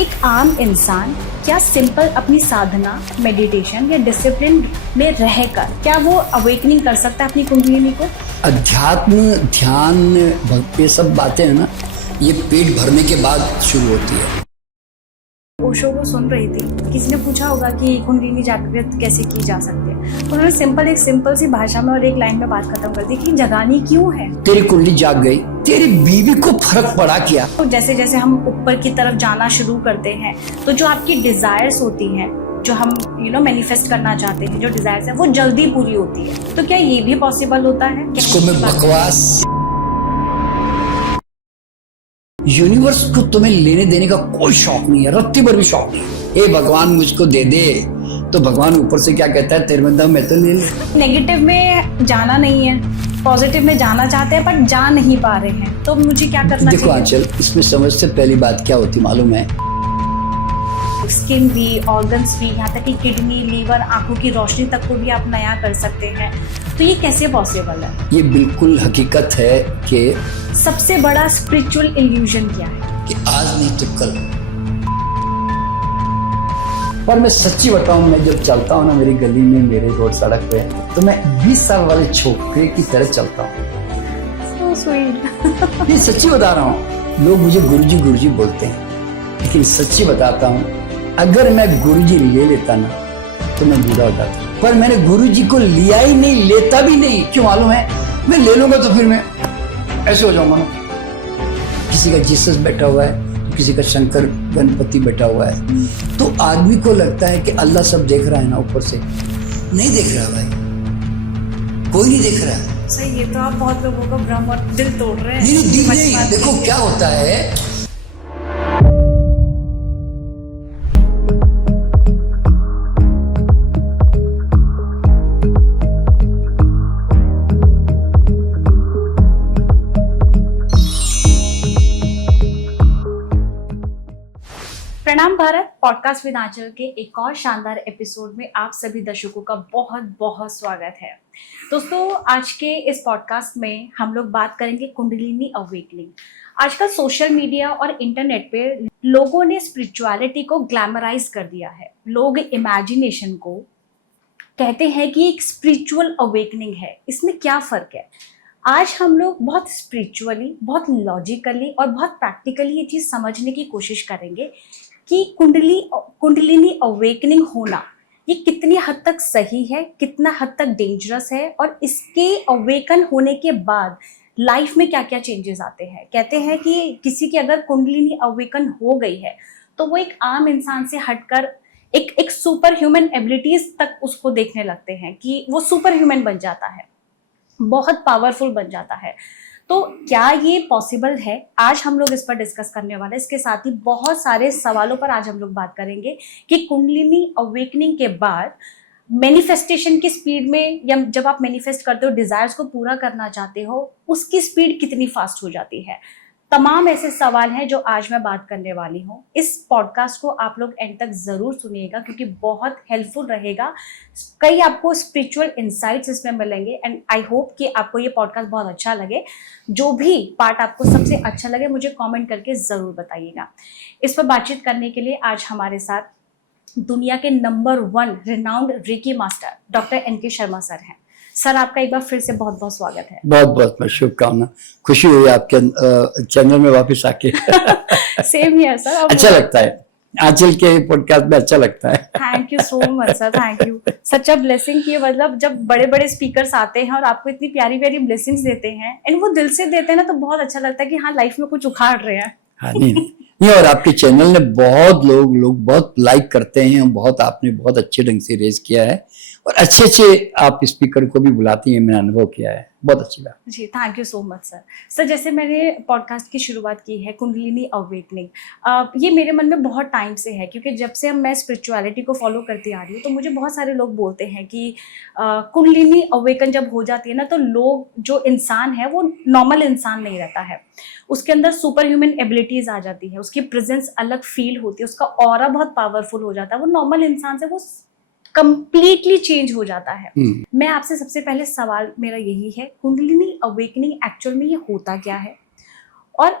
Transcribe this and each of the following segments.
एक आम इंसान क्या सिंपल अपनी साधना, मेडिटेशन या डिसिप्लिन में रहकर क्या वो अवेकनिंग कर सकता है अपनी कुंडलिनी को? अध्यात्म, ध्यान, भक्ति, ये सब बातें हैं ना, ये पेट भरने के बाद शुरू होती है। ओशो को सुन रही थी, किसी ने पूछा होगा कि कुंडलिनी जागृत कैसे की जा सकती है, तो उन्होंने एक सिंपल सी भाषा में और एक लाइन में बात खत्म कर दी कि जगानी क्यों है। तेरी कुंडली जाग गई, तेरी बीवी को फर्क पड़ा क्या? तो जैसे जैसे हम ऊपर की तरफ जाना शुरू करते हैं तो जो आपकी डिजायर्स होती हैं, जो हम मैनिफेस्ट करना चाहते हैं, जो डिजायर्स है वो जल्दी पूरी होती है। तो क्या ये भी पॉसिबल होता है? इसको मैं बकवास, यूनिवर्स को तुम्हें लेने देने का कोई शौक नहीं है, रत्ती भर भी शौक नहीं है। हे भगवान मुझको दे दे, तो भगवान ऊपर से क्या कहता है, तेरे में दम है तो ले ले। नेगेटिव में जाना नहीं है, पॉजिटिव में जाना चाहते हैं पर जा नहीं पा रहे हैं, तो मुझे क्या करना चाहिए? देखो आंचल, इसमें समझ से पहली बात क्या होती मालूम है? स्किन भी, ऑर्गन्स भी, यहाँ तक कि किडनी, लीवर, आंखों की रोशनी तक को भी आप नया कर सकते हैं। तो ये कैसे पॉसिबल है? ये बिल्कुल हकीकत है कि सबसे बड़ा स्पिरिचुअल इल्यूजन क्या है? कि आज नहीं तो कल। पर मैं सच्ची बताऊं, मैं जब चलता हूँ ना मेरी गली में, मेरे रोड सड़क पे, तो मैं 20 साल वाले छोकरे की तरह चलता हूँ। So sweet। ये सच्ची बता रहा हूँ। लोग मुझे गुरुजी बोलते हैं, लेकिन सच्ची बताता हूँ, अगर मैं गुरुजी ले लेता ना तो मैं बूढ़ा हो जाता। पर मैंने गुरुजी को लिया ही नहीं, लेता भी नहीं। क्यों मालूम है? मैं ले लूंगा तो फिर मैं ऐसे हो जाऊंगा ना। किसी का जीसस बैठा हुआ है, किसी का शंकर गणपति बैठा हुआ है, तो आदमी को लगता है कि अल्लाह सब देख रहा है ना ऊपर से। नहीं देख रहा भाई, कोई नहीं देख रहा है। सही, ये तो आप बहुत लोगों का भ्रम और दिल तोड़ रहे हैं। नहीं, दिल नहीं। देखो क्या होता है, प्रणाम भारत पॉडकास्ट विद आंचल के एक और शानदार एपिसोड में आप सभी दर्शकों का बहुत बहुत स्वागत है। दोस्तों, आज के इस पॉडकास्ट में हम लोग बात करेंगे कुंडलिनी अवेकनिंग। आजकल सोशल मीडिया और इंटरनेट पे लोगों ने स्पिरिचुअलिटी को ग्लैमराइज कर दिया है। लोग इमेजिनेशन को कहते हैं कि एक स्पिरिचुअल अवेकनिंग है। इसमें क्या फ़र्क है? आज हम लोग बहुत स्पिरिचुअली, बहुत लॉजिकली और बहुत प्रैक्टिकली ये चीज़ समझने की कोशिश करेंगे कि कुंडलिनी अवेकनिंग होना ये कितनी हद तक सही है, कितना हद तक डेंजरस है, और इसके अवेकन होने के बाद लाइफ में क्या क्या चेंजेस आते हैं। कहते हैं कि किसी की अगर कुंडलिनी अवेकन हो गई है तो वो एक आम इंसान से हटकर एक सुपर ह्यूमन एबिलिटीज तक उसको देखने लगते हैं, कि वो सुपर ह्यूमन बन जाता है, बहुत पावरफुल बन जाता है। तो क्या ये पॉसिबल है? आज हम लोग इस पर डिस्कस करने वाले हैं। इसके साथ ही बहुत सारे सवालों पर आज हम लोग बात करेंगे कि कुंडलिनी अवेकनिंग के बाद मैनिफेस्टेशन की स्पीड में, या जब आप मैनिफेस्ट करते हो, डिजायर्स को पूरा करना चाहते हो, उसकी स्पीड कितनी फास्ट हो जाती है। तमाम ऐसे सवाल हैं जो आज मैं बात करने वाली हूँ। इस पॉडकास्ट को आप लोग एंड तक जरूर सुनिएगा, क्योंकि बहुत हेल्पफुल रहेगा। कई आपको स्पिरिचुअल इंसाइट्स इसमें मिलेंगे, एंड आई होप कि आपको ये पॉडकास्ट बहुत अच्छा लगे। जो भी पार्ट आपको सबसे अच्छा लगे मुझे कमेंट करके ज़रूर बताइएगा। इस पर बातचीत करने के लिए आज हमारे साथ दुनिया के number 1 renowned reiki master doctor NK Sharma sir हैं। सर, आपका एक बार फिर से बहुत बहुत स्वागत है। बहुत बहुत शुभकामना। खुशी हुई आपके चैनल में वापस आके। Same here sir. अच्छा लगता है, आंचल के पॉडकास्ट में अच्छा लगता है। Thank you so much sir, thank you. Such a blessing की, मतलब जब बड़े बड़े स्पीकर्स आते हैं और आपको इतनी प्यारी प्यारी ब्लेसिंग्स देते हैं, एंड वो दिल से देते हैं ना, तो बहुत अच्छा लगता है कि हाँ, लाइफ में कुछ उखाड़ रहे हैं। हाँ, नहीं, और आपके चैनल ने बहुत लोग बहुत लाइक करते हैं, बहुत आपने बहुत अच्छे ढंग से रेज किया है, और अच्छे आप स्पीकर को भी बुलाती हैं, मैंने अनुभव किया है। बहुत अच्छी बात जी, thank you so much sir. Sir, जैसे मैंने पॉडकास्ट की शुरुआत की है कुंडलिनी अवेकनिंग, ये मेरे मन में बहुत टाइम से है, क्योंकि जब से मैं स्पिरिचुअलिटी को फॉलो करती आ रही हूँ, तो मुझे बहुत सारे लोग बोलते हैं कि कुंडलिनी अवेकन जब हो जाती है ना, तो लोग, जो इंसान है वो नॉर्मल इंसान नहीं रहता है, उसके अंदर सुपर ह्यूमन एबिलिटीज आ जाती है, उसकी प्रेजेंस अलग फील होती है, उसका ऑरा बहुत पावरफुल हो जाता है, वो नॉर्मल इंसान से वो कंप्लीटली चेंज हो जाता है। मैं आपसे सबसे पहले सवाल मेरा यही है, कुंडलिनी अवेकनिंग एक्चुअल में ये होता क्या है, और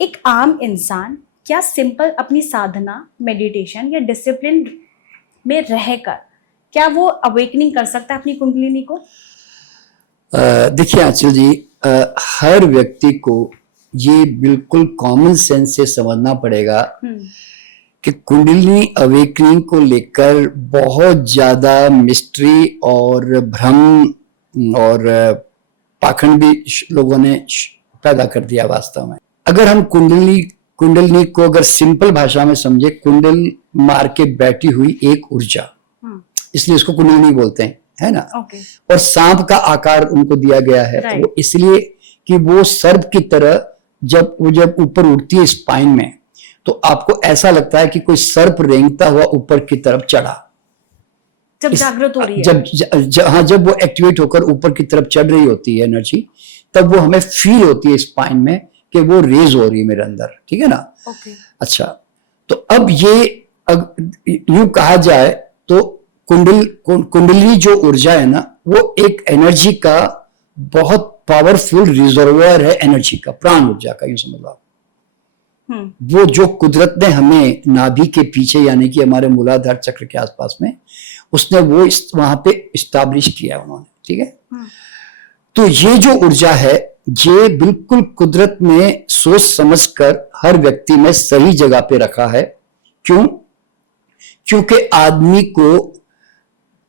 एक आम इंसान क्या सिंपल अपनी साधना, मेडिटेशन या डिसिप्लिन में रहकर क्या वो अवेकनिंग कर सकता है अपनी कुंडलिनी को? देखिए आंचल जी, हर व्यक्ति को ये बिल्कुल कॉमन सेंस से समझना पड़ेगा कि कुंडलिनी अवेकनिंग को लेकर बहुत ज्यादा मिस्ट्री और भ्रम और पाखंड भी लोगों ने पैदा कर दिया वास्तव में। अगर हम कुंडलिनी को अगर सिंपल भाषा में समझे, कुंडल मार के बैठी हुई एक ऊर्जा, इसलिए उसको कुंडलिनी बोलते हैं, है ना। और सांप का आकार उनको दिया गया है, तो वो इसलिए कि वो सर्प की तरह जब ऊपर उठती है स्पाइन में, तो आपको ऐसा लगता है कि कोई सर्प रेंगता हुआ ऊपर की तरफ चढ़ा, जब जागृत हो रही है, जब वो एक्टिवेट होकर ऊपर की तरफ चढ़ रही होती है एनर्जी, तब वो हमें फील होती है स्पाइन में कि वो रेज हो रही है मेरे अंदर, ठीक है ना। अच्छा, तो अब ये यूं कहा जाए तो कुंडली जो ऊर्जा है ना, वो एक एनर्जी का बहुत पावरफुल रिजर्वोयर है, एनर्जी का, प्राण ऊर्जा का, यूं समझ लो। वो जो कुदरत ने हमें नाभि के पीछे यानी कि हमारे मूलाधार चक्र के आसपास में, उसने वो वहां पे इस्टेब्लिश किया उन्होंने, ठीक है। तो ये जो ऊर्जा है, ये बिल्कुल कुदरत ने सोच समझकर हर व्यक्ति में सही जगह पे रखा है। क्यों? क्योंकि आदमी को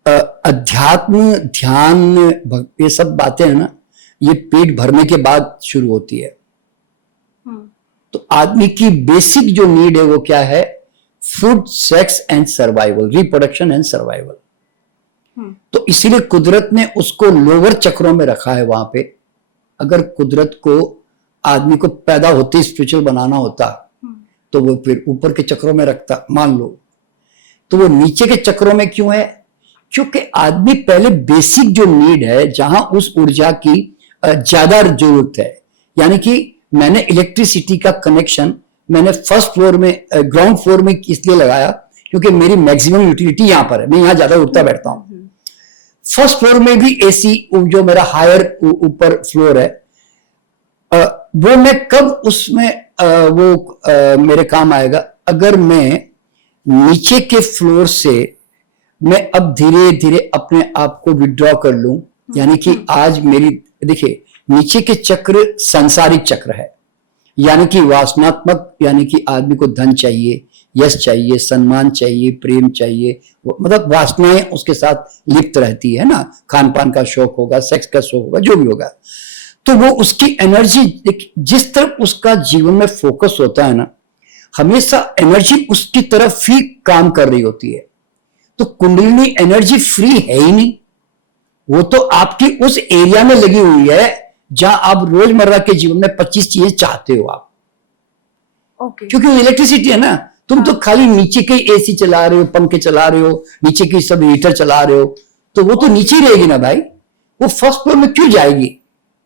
अध्यात्म, ध्यान, ये सब बातें है ना, ये पेट भरने के बाद शुरू होती है। तो आदमी की बेसिक जो नीड है वो क्या है? Food, sex and survival, reproduction and survival. तो इसीलिए कुदरत ने उसको लोअर चक्रों में रखा है वहां पे। अगर कुदरत को आदमी को पैदा होते स्पिरिचुअल बनाना होता तो वो फिर ऊपर के चक्रों में रखता, मान लो। तो वो नीचे के चक्रों में क्यों है? क्योंकि आदमी पहले बेसिक जो नीड है, जहां उस ऊर्जा की ज्यादा जरूरत है, यानी कि मैंने इलेक्ट्रिसिटी का कनेक्शन मैंने फर्स्ट फ्लोर में, ग्राउंड फ्लोर में इसलिए लगाया क्योंकि मेरी मैक्सिमम यूटिलिटी यहां पर है, मैं यहां ज्यादा उठता बैठता हूं। फर्स्ट फ्लोर में भी एसी, जो मेरा हायर ऊपर फ्लोर है, वो मैं कब उसमें मेरे काम आएगा? अगर मैं नीचे के फ्लोर से मैं अब धीरे धीरे अपने आप को विड्रॉ कर लूं, यानी कि आज मेरी, देखिए, नीचे के चक्र सांसारिक चक्र है, यानी कि वासनात्मक, यानी कि आदमी को धन चाहिए, यश चाहिए, सम्मान चाहिए, प्रेम चाहिए, मतलब वासनाएं उसके साथ लिप्त रहती है ना। खान पान का शौक होगा, सेक्स का शौक होगा, जो भी होगा, तो वो उसकी एनर्जी जिस तरफ उसका जीवन में फोकस होता है ना, हमेशा एनर्जी उसकी तरफ ही काम कर रही होती है। तो कुंडलिनी एनर्जी फ्री है ही नहीं, वो तो आपकी उस एरिया में लगी हुई है जहां आप रोजमर्रा के जीवन में 25 चीजें चाहते हो आप। क्योंकि वो इलेक्ट्रिसिटी है ना, तुम तो खाली नीचे के एसी चला रहे हो, पंखे चला रहे हो, नीचे की सब हीटर चला रहे हो, तो वो तो नीचे ही रहेगी ना भाई, वो फर्स्ट फ्लोर में क्यों जाएगी?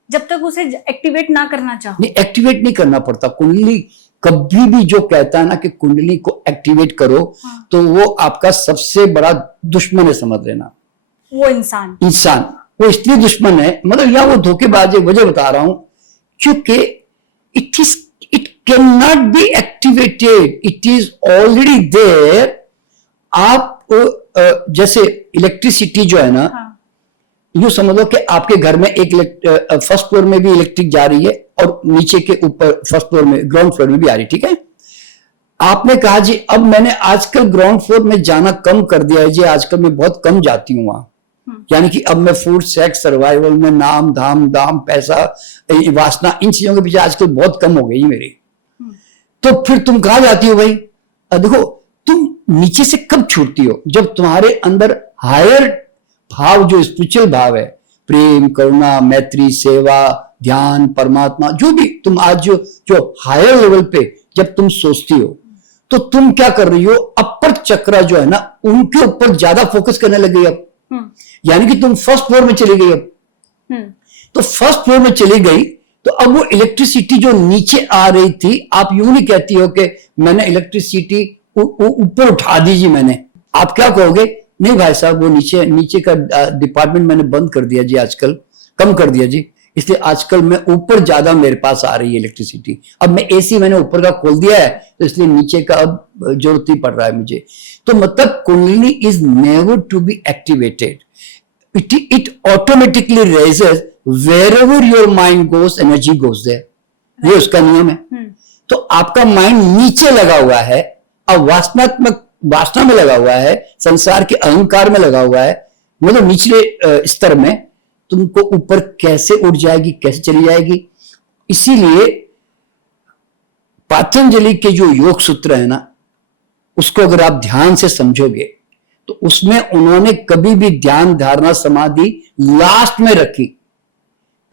जब तक उसे एक्टिवेट ना करना चाहो। नहीं, एक्टिवेट नहीं करना पड़ता। कुंडली कभी भी जो कहता है ना कि कुंडली को एक्टिवेट करो, तो वो आपका सबसे बड़ा दुश्मन है, समझ लेना। वो इंसान वो इसलिए दुश्मन है, मतलब या वो धोखेबाज है, वजह बता रहा हूं, क्योंकि it can not be activated, it is already there. आप जैसे इलेक्ट्रिसिटी जो है ना, यूं समझ लो कि आपके घर में एक फर्स्ट फ्लोर में भी इलेक्ट्रिक जा रही है और नीचे के ऊपर फर्स्ट फ्लोर में, ग्राउंड फ्लोर में भी आ रही, ठीक है। आपने कहा जी अब मैंने आजकल ग्राउंड फ्लोर में जाना कम कर दिया है जी, आजकल मैं बहुत कम जाती हूं वहां, यानी कि अब मैं फूड, सेक्स, सर्वाइवल में नाम, दाम, पैसा, वासना, इन चीजों के पीछे आजकल बहुत कम हो गई मेरी। तो फिर तुम कहां जाती हो भाई? देखो, तुम नीचे से कब छूटती हो? जब तुम्हारे अंदर हायर भाव, जो स्पिरिचुअल भाव है, प्रेम, करुणा, मैत्री, सेवा, ध्यान, परमात्मा, जो भी तुम आज जो हायर लेवल पे जब तुम सोचती हो, तो तुम क्या कर रही हो? अपर चक्र जो है ना, उनके ऊपर ज्यादा फोकस करने लग गई अब। यानी कि तुम फर्स्ट फ्लोर में चली गई अब। तो फर्स्ट फ्लोर में चली गई, तो अब वो इलेक्ट्रिसिटी जो नीचे आ रही थी, आप यूं नहीं कहती हो कि मैंने इलेक्ट्रिसिटी ऊपर उठा दी जी मैंने। आप क्या कहोगे? नहीं भाई साहब, वो नीचे का डिपार्टमेंट मैंने बंद कर दिया जी, आजकल कम कर दिया जी, इसलिए आजकल मैं ऊपर ज्यादा मेरे पास आ रही है इलेक्ट्रिसिटी। अब मैं एसी मैंने ऊपर का खोल दिया है, तो इसलिए नीचे का अब जरूरत ही पड़ रहा है मुझे। तो मतलब kundalini is never to be activated, it automatically raises wherever your mind goes, energy goes there. ये उसका नियम है। तो आपका माइंड नीचे लगा हुआ है, अब वासनात्मक वासना में लगा हुआ है, संसार के अहंकार में लगा हुआ है, मतलब निचले स्तर में, तुमको ऊपर कैसे उठ जाएगी, कैसे चली जाएगी। इसीलिए पतंजलि के जो योग सूत्र है ना, उसको अगर आप ध्यान से समझोगे तो उसमें उन्होंने कभी भी ध्यान धारणा समाधि लास्ट में रखी।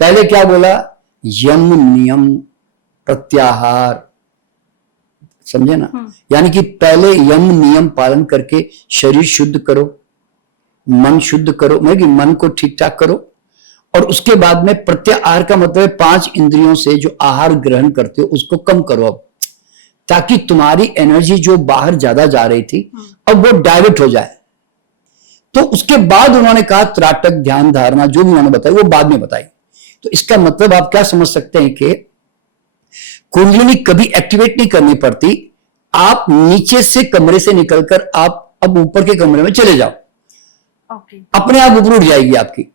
पहले क्या बोला? यम नियम प्रत्याहार, समझे ना? यानी कि पहले यम नियम पालन करके शरीर शुद्ध करो, मन शुद्ध करो, मतलब कि मन को ठीक ठाक करो, और उसके बाद में प्रत्याहार का मतलब है 5 इंद्रियों से जो आहार ग्रहण करते हो उसको कम करो अब, ताकि तुम्हारी एनर्जी जो बाहर ज्यादा जा रही थी अब वो डाइवर्ट हो जाए। तो उसके बाद उन्होंने कहा त्राटक, ध्यान धारणा, जो भी उन्होंने बताया वो बाद में बताई। तो इसका मतलब आप क्या समझ सकते हैं कि कुंडलिनी कभी एक्टिवेट नहीं करनी पड़ती, आप नीचे से कमरे से निकलकर आप अब ऊपर के कमरे में चले जाओ, अपने आप ऊपर उठ जाएगी आपकी।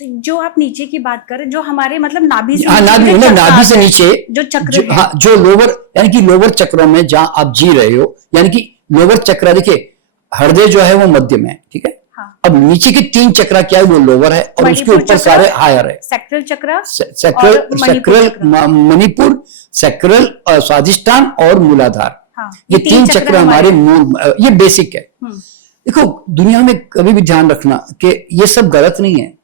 जो आप नीचे की बात कर रहे हैं, जो हमारे मतलब नाभि से नाभि से नीचे जो चक्र है, हाँ, जो लोअर, यानी कि लोअर चक्रों में जहां आप जी रहे हो, यानी कि लोअर चक्र, देखिए हृदय जो है वो मध्य में है, ठीक है। हाँ। अब नीचे के 3 चक्र क्या है, वो लोअर है, और उसके ऊपर सारे हायर है। सैक्रल चक्र, सैक्रल मणिपुर, सैक्रल स्वादिष्ठान और मूलाधार। हाँ। ये 3 चक्र हमारे ये बेसिक है। देखो दुनिया में कभी भी ध्यान रखना कि ये सब गलत नहीं है।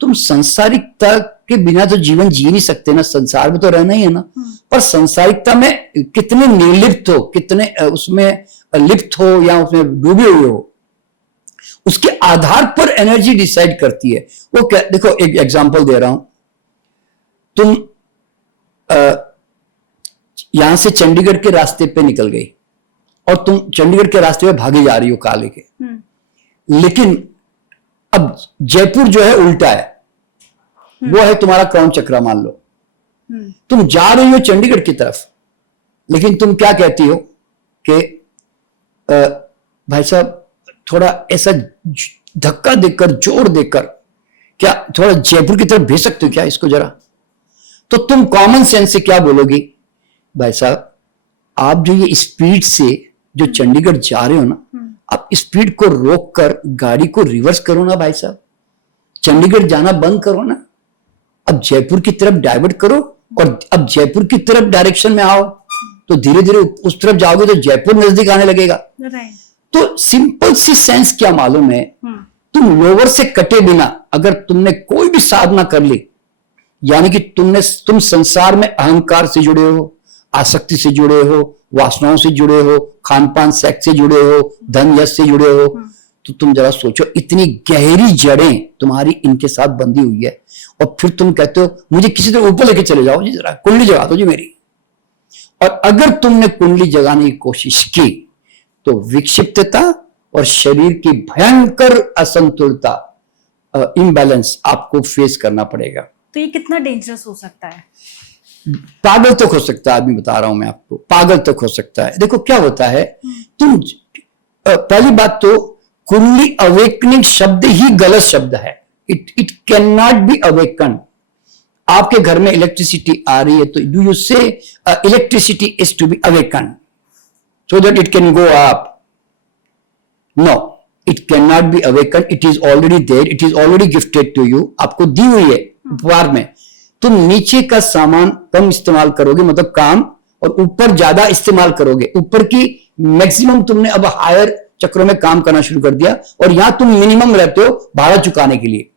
तुम संसारिकता के बिना तो जीवन जी नहीं सकते ना, संसार में तो रहना ही है ना, पर संसारिकता में कितने निर्लिप्त हो, कितने उसमें लिप्त हो या उसमें डूबे हुए हो, उसके आधार पर एनर्जी डिसाइड करती है। वो क्या, देखो एक एग्जांपल दे रहा हूं, तुम यहां से चंडीगढ़ के रास्ते पे निकल गई और तुम चंडीगढ़ के रास्ते पे भागे जा रही हो काले के, लेकिन अब जयपुर जो है उल्टा है, वो है तुम्हारा क्राउन चक्र मान लो। तुम जा रही हो चंडीगढ़ की तरफ, लेकिन तुम क्या कहती हो कि भाई साहब थोड़ा ऐसा धक्का देकर, जोर देकर, क्या थोड़ा जयपुर की तरफ भेज सकते हो क्या इसको जरा? तो तुम कॉमन सेंस से क्या बोलोगी? भाई साहब आप जो ये स्पीड से जो चंडीगढ़ जा रहे हो ना, आप स्पीड को रोककर गाड़ी को रिवर्स करो ना भाई साहब, चंडीगढ़ जाना बंद करो ना, अब जयपुर की तरफ डाइवर्ट करो, और अब जयपुर की तरफ डायरेक्शन में आओ, तो धीरे धीरे उस तरफ जाओगे तो जयपुर नजदीक आने लगेगा। तो सिंपल सी सेंस क्या मालूम है, तुम लोअर से कटे बिना अगर तुमने कोई भी साधना कर ली, यानी कि तुम संसार में अहंकार से जुड़े हो, आसक्ति से जुड़े हो, वासनाओं से जुड़े हो, खान पान सेक्स से जुड़े हो, धन यश से जुड़े हो, तो तुम जरा सोचो इतनी गहरी जड़ें तुम्हारी इनके साथ बंधी हुई है, और फिर तुम कहते हो मुझे किसी तरह ऊपर लेके चले जाओ जी, जरा कुंडली जगा दो जी मेरी। और अगर तुमने कुंडली जगाने की कोशिश की तो विक्षिप्तता और शरीर की भयंकर असंतुलता, इम्बैलेंस आपको फेस करना पड़ेगा। तो ये कितना डेंजरस हो सकता है? पागल तक हो सकता है आदमी, बता रहा हूं मैं आपको, पागल तक हो सकता है। देखो क्या होता है, तुम पहली बात तो कुंडली अवेकनिंग शब्द ही गलत शब्द है, it can not be awaken. आपके घर में इलेक्ट्रिसिटी आ रही है तो do you say electricity is to be awaken so that it can go up? No, it cannot be awakened. It is already there. It is already gifted to you. आपको दी हुई है उपहार में। तुम नीचे का सामान कम इस्तेमाल करोगे, मतलब काम, और ऊपर ज्यादा इस्तेमाल करोगे। ऊपर की मैक्सिमम तुमने अब हायर चक्रों में काम करना शुरू कर दिया, और यहां तुम मिनिमम रहते हो भाड़ा चुकाने के लिए।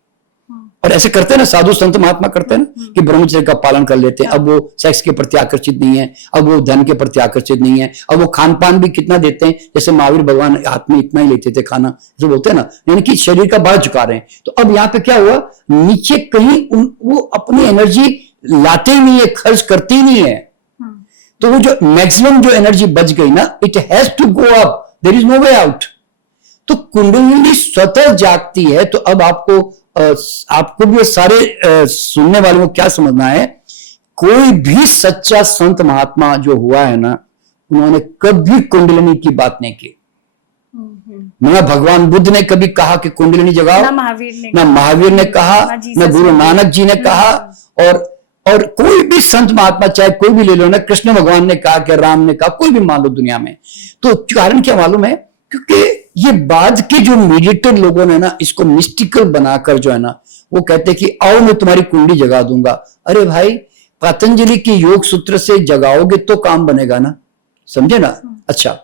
और ऐसे करते हैं ना साधु संत महात्मा, करते हैं ना कि ब्रह्मचर्य का पालन कर लेते हैं, अब वो सेक्स के प्रति आकर्षित नहीं है, अब वो धन के प्रति आकर्षित नहीं है, अब वो खान पान भी कितना देते हैं, जैसे महावीर भगवान हाथ में इतना ही लेते थे खाना, जो बोलते हैं ना, यानी कि शरीर का भाड़ा चुका रहे हैं। तो अब यहाँ पे क्या हुआ, नीचे कहीं वो अपनी एनर्जी लाते ही नहीं है, खर्च करते ही नहीं है, तो वो जो मैक्सिमम जो एनर्जी बच गई ना, it has to go up, there is no way out. तो कुंडलिनी स्वतः जागती है, तो अब आपको आपको भी सारे सुनने वालों को क्या समझना है, कोई भी सच्चा संत महात्मा जो हुआ है ना, उन्होंने कभी कुंडलिनी की बात नहीं की। ना भगवान बुद्ध ने कभी कहा कि कुंडलिनी जगाओ, ना महावीर ने कहा, ना गुरु नानक जी ने कहा, और कोई भी संत महात्मा चाहे कोई भी ले लो ना, कृष्ण भगवान ने कहा कि राम ने कहा, कोई भी मान लो दुनिया में। तो कारण क्या मालूम है, क्योंकि ये बाद के जो मेडिटेटर लोगों ने ना इसको मिस्टिकल बनाकर जो है ना, वो कहते कि आओ मैं तुम्हारी कुंडली जगा दूंगा। अरे भाई, पतंजलि की योग सूत्र से जगाओगे तो काम बनेगा ना, समझे ना। अच्छा,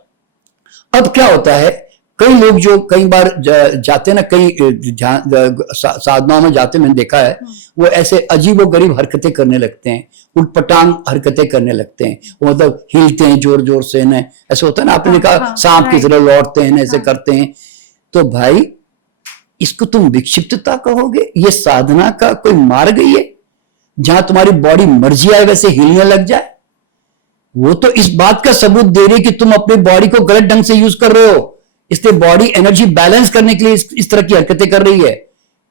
अब क्या होता है, कई लोग जो कई बार जाते ना, कई साधनाओं में जाते, मैंने देखा है, वो ऐसे अजीबो गरीब हरकतें करने लगते हैं, उठपटांग हरकतें करने लगते हैं, वो मतलब हिलते हैं जोर जोर से, ना ऐसे होता है ना, आपने कहा सांप की तरह लौटते हैं, ऐसे करते हैं। तो भाई, इसको तुम विक्षिप्तता कहोगे? ये साधना का कोई मार्ग ही है जहां तुम्हारी बॉडी मर्जी आए वैसे हिलने लग जाए? वो तो इस बात का सबूत दे रही है कि तुम अपनी बॉडी को गलत ढंग से यूज कर रहे हो, इसलिए बॉडी एनर्जी बैलेंस करने के लिए इस तरह की हरकतें कर रही है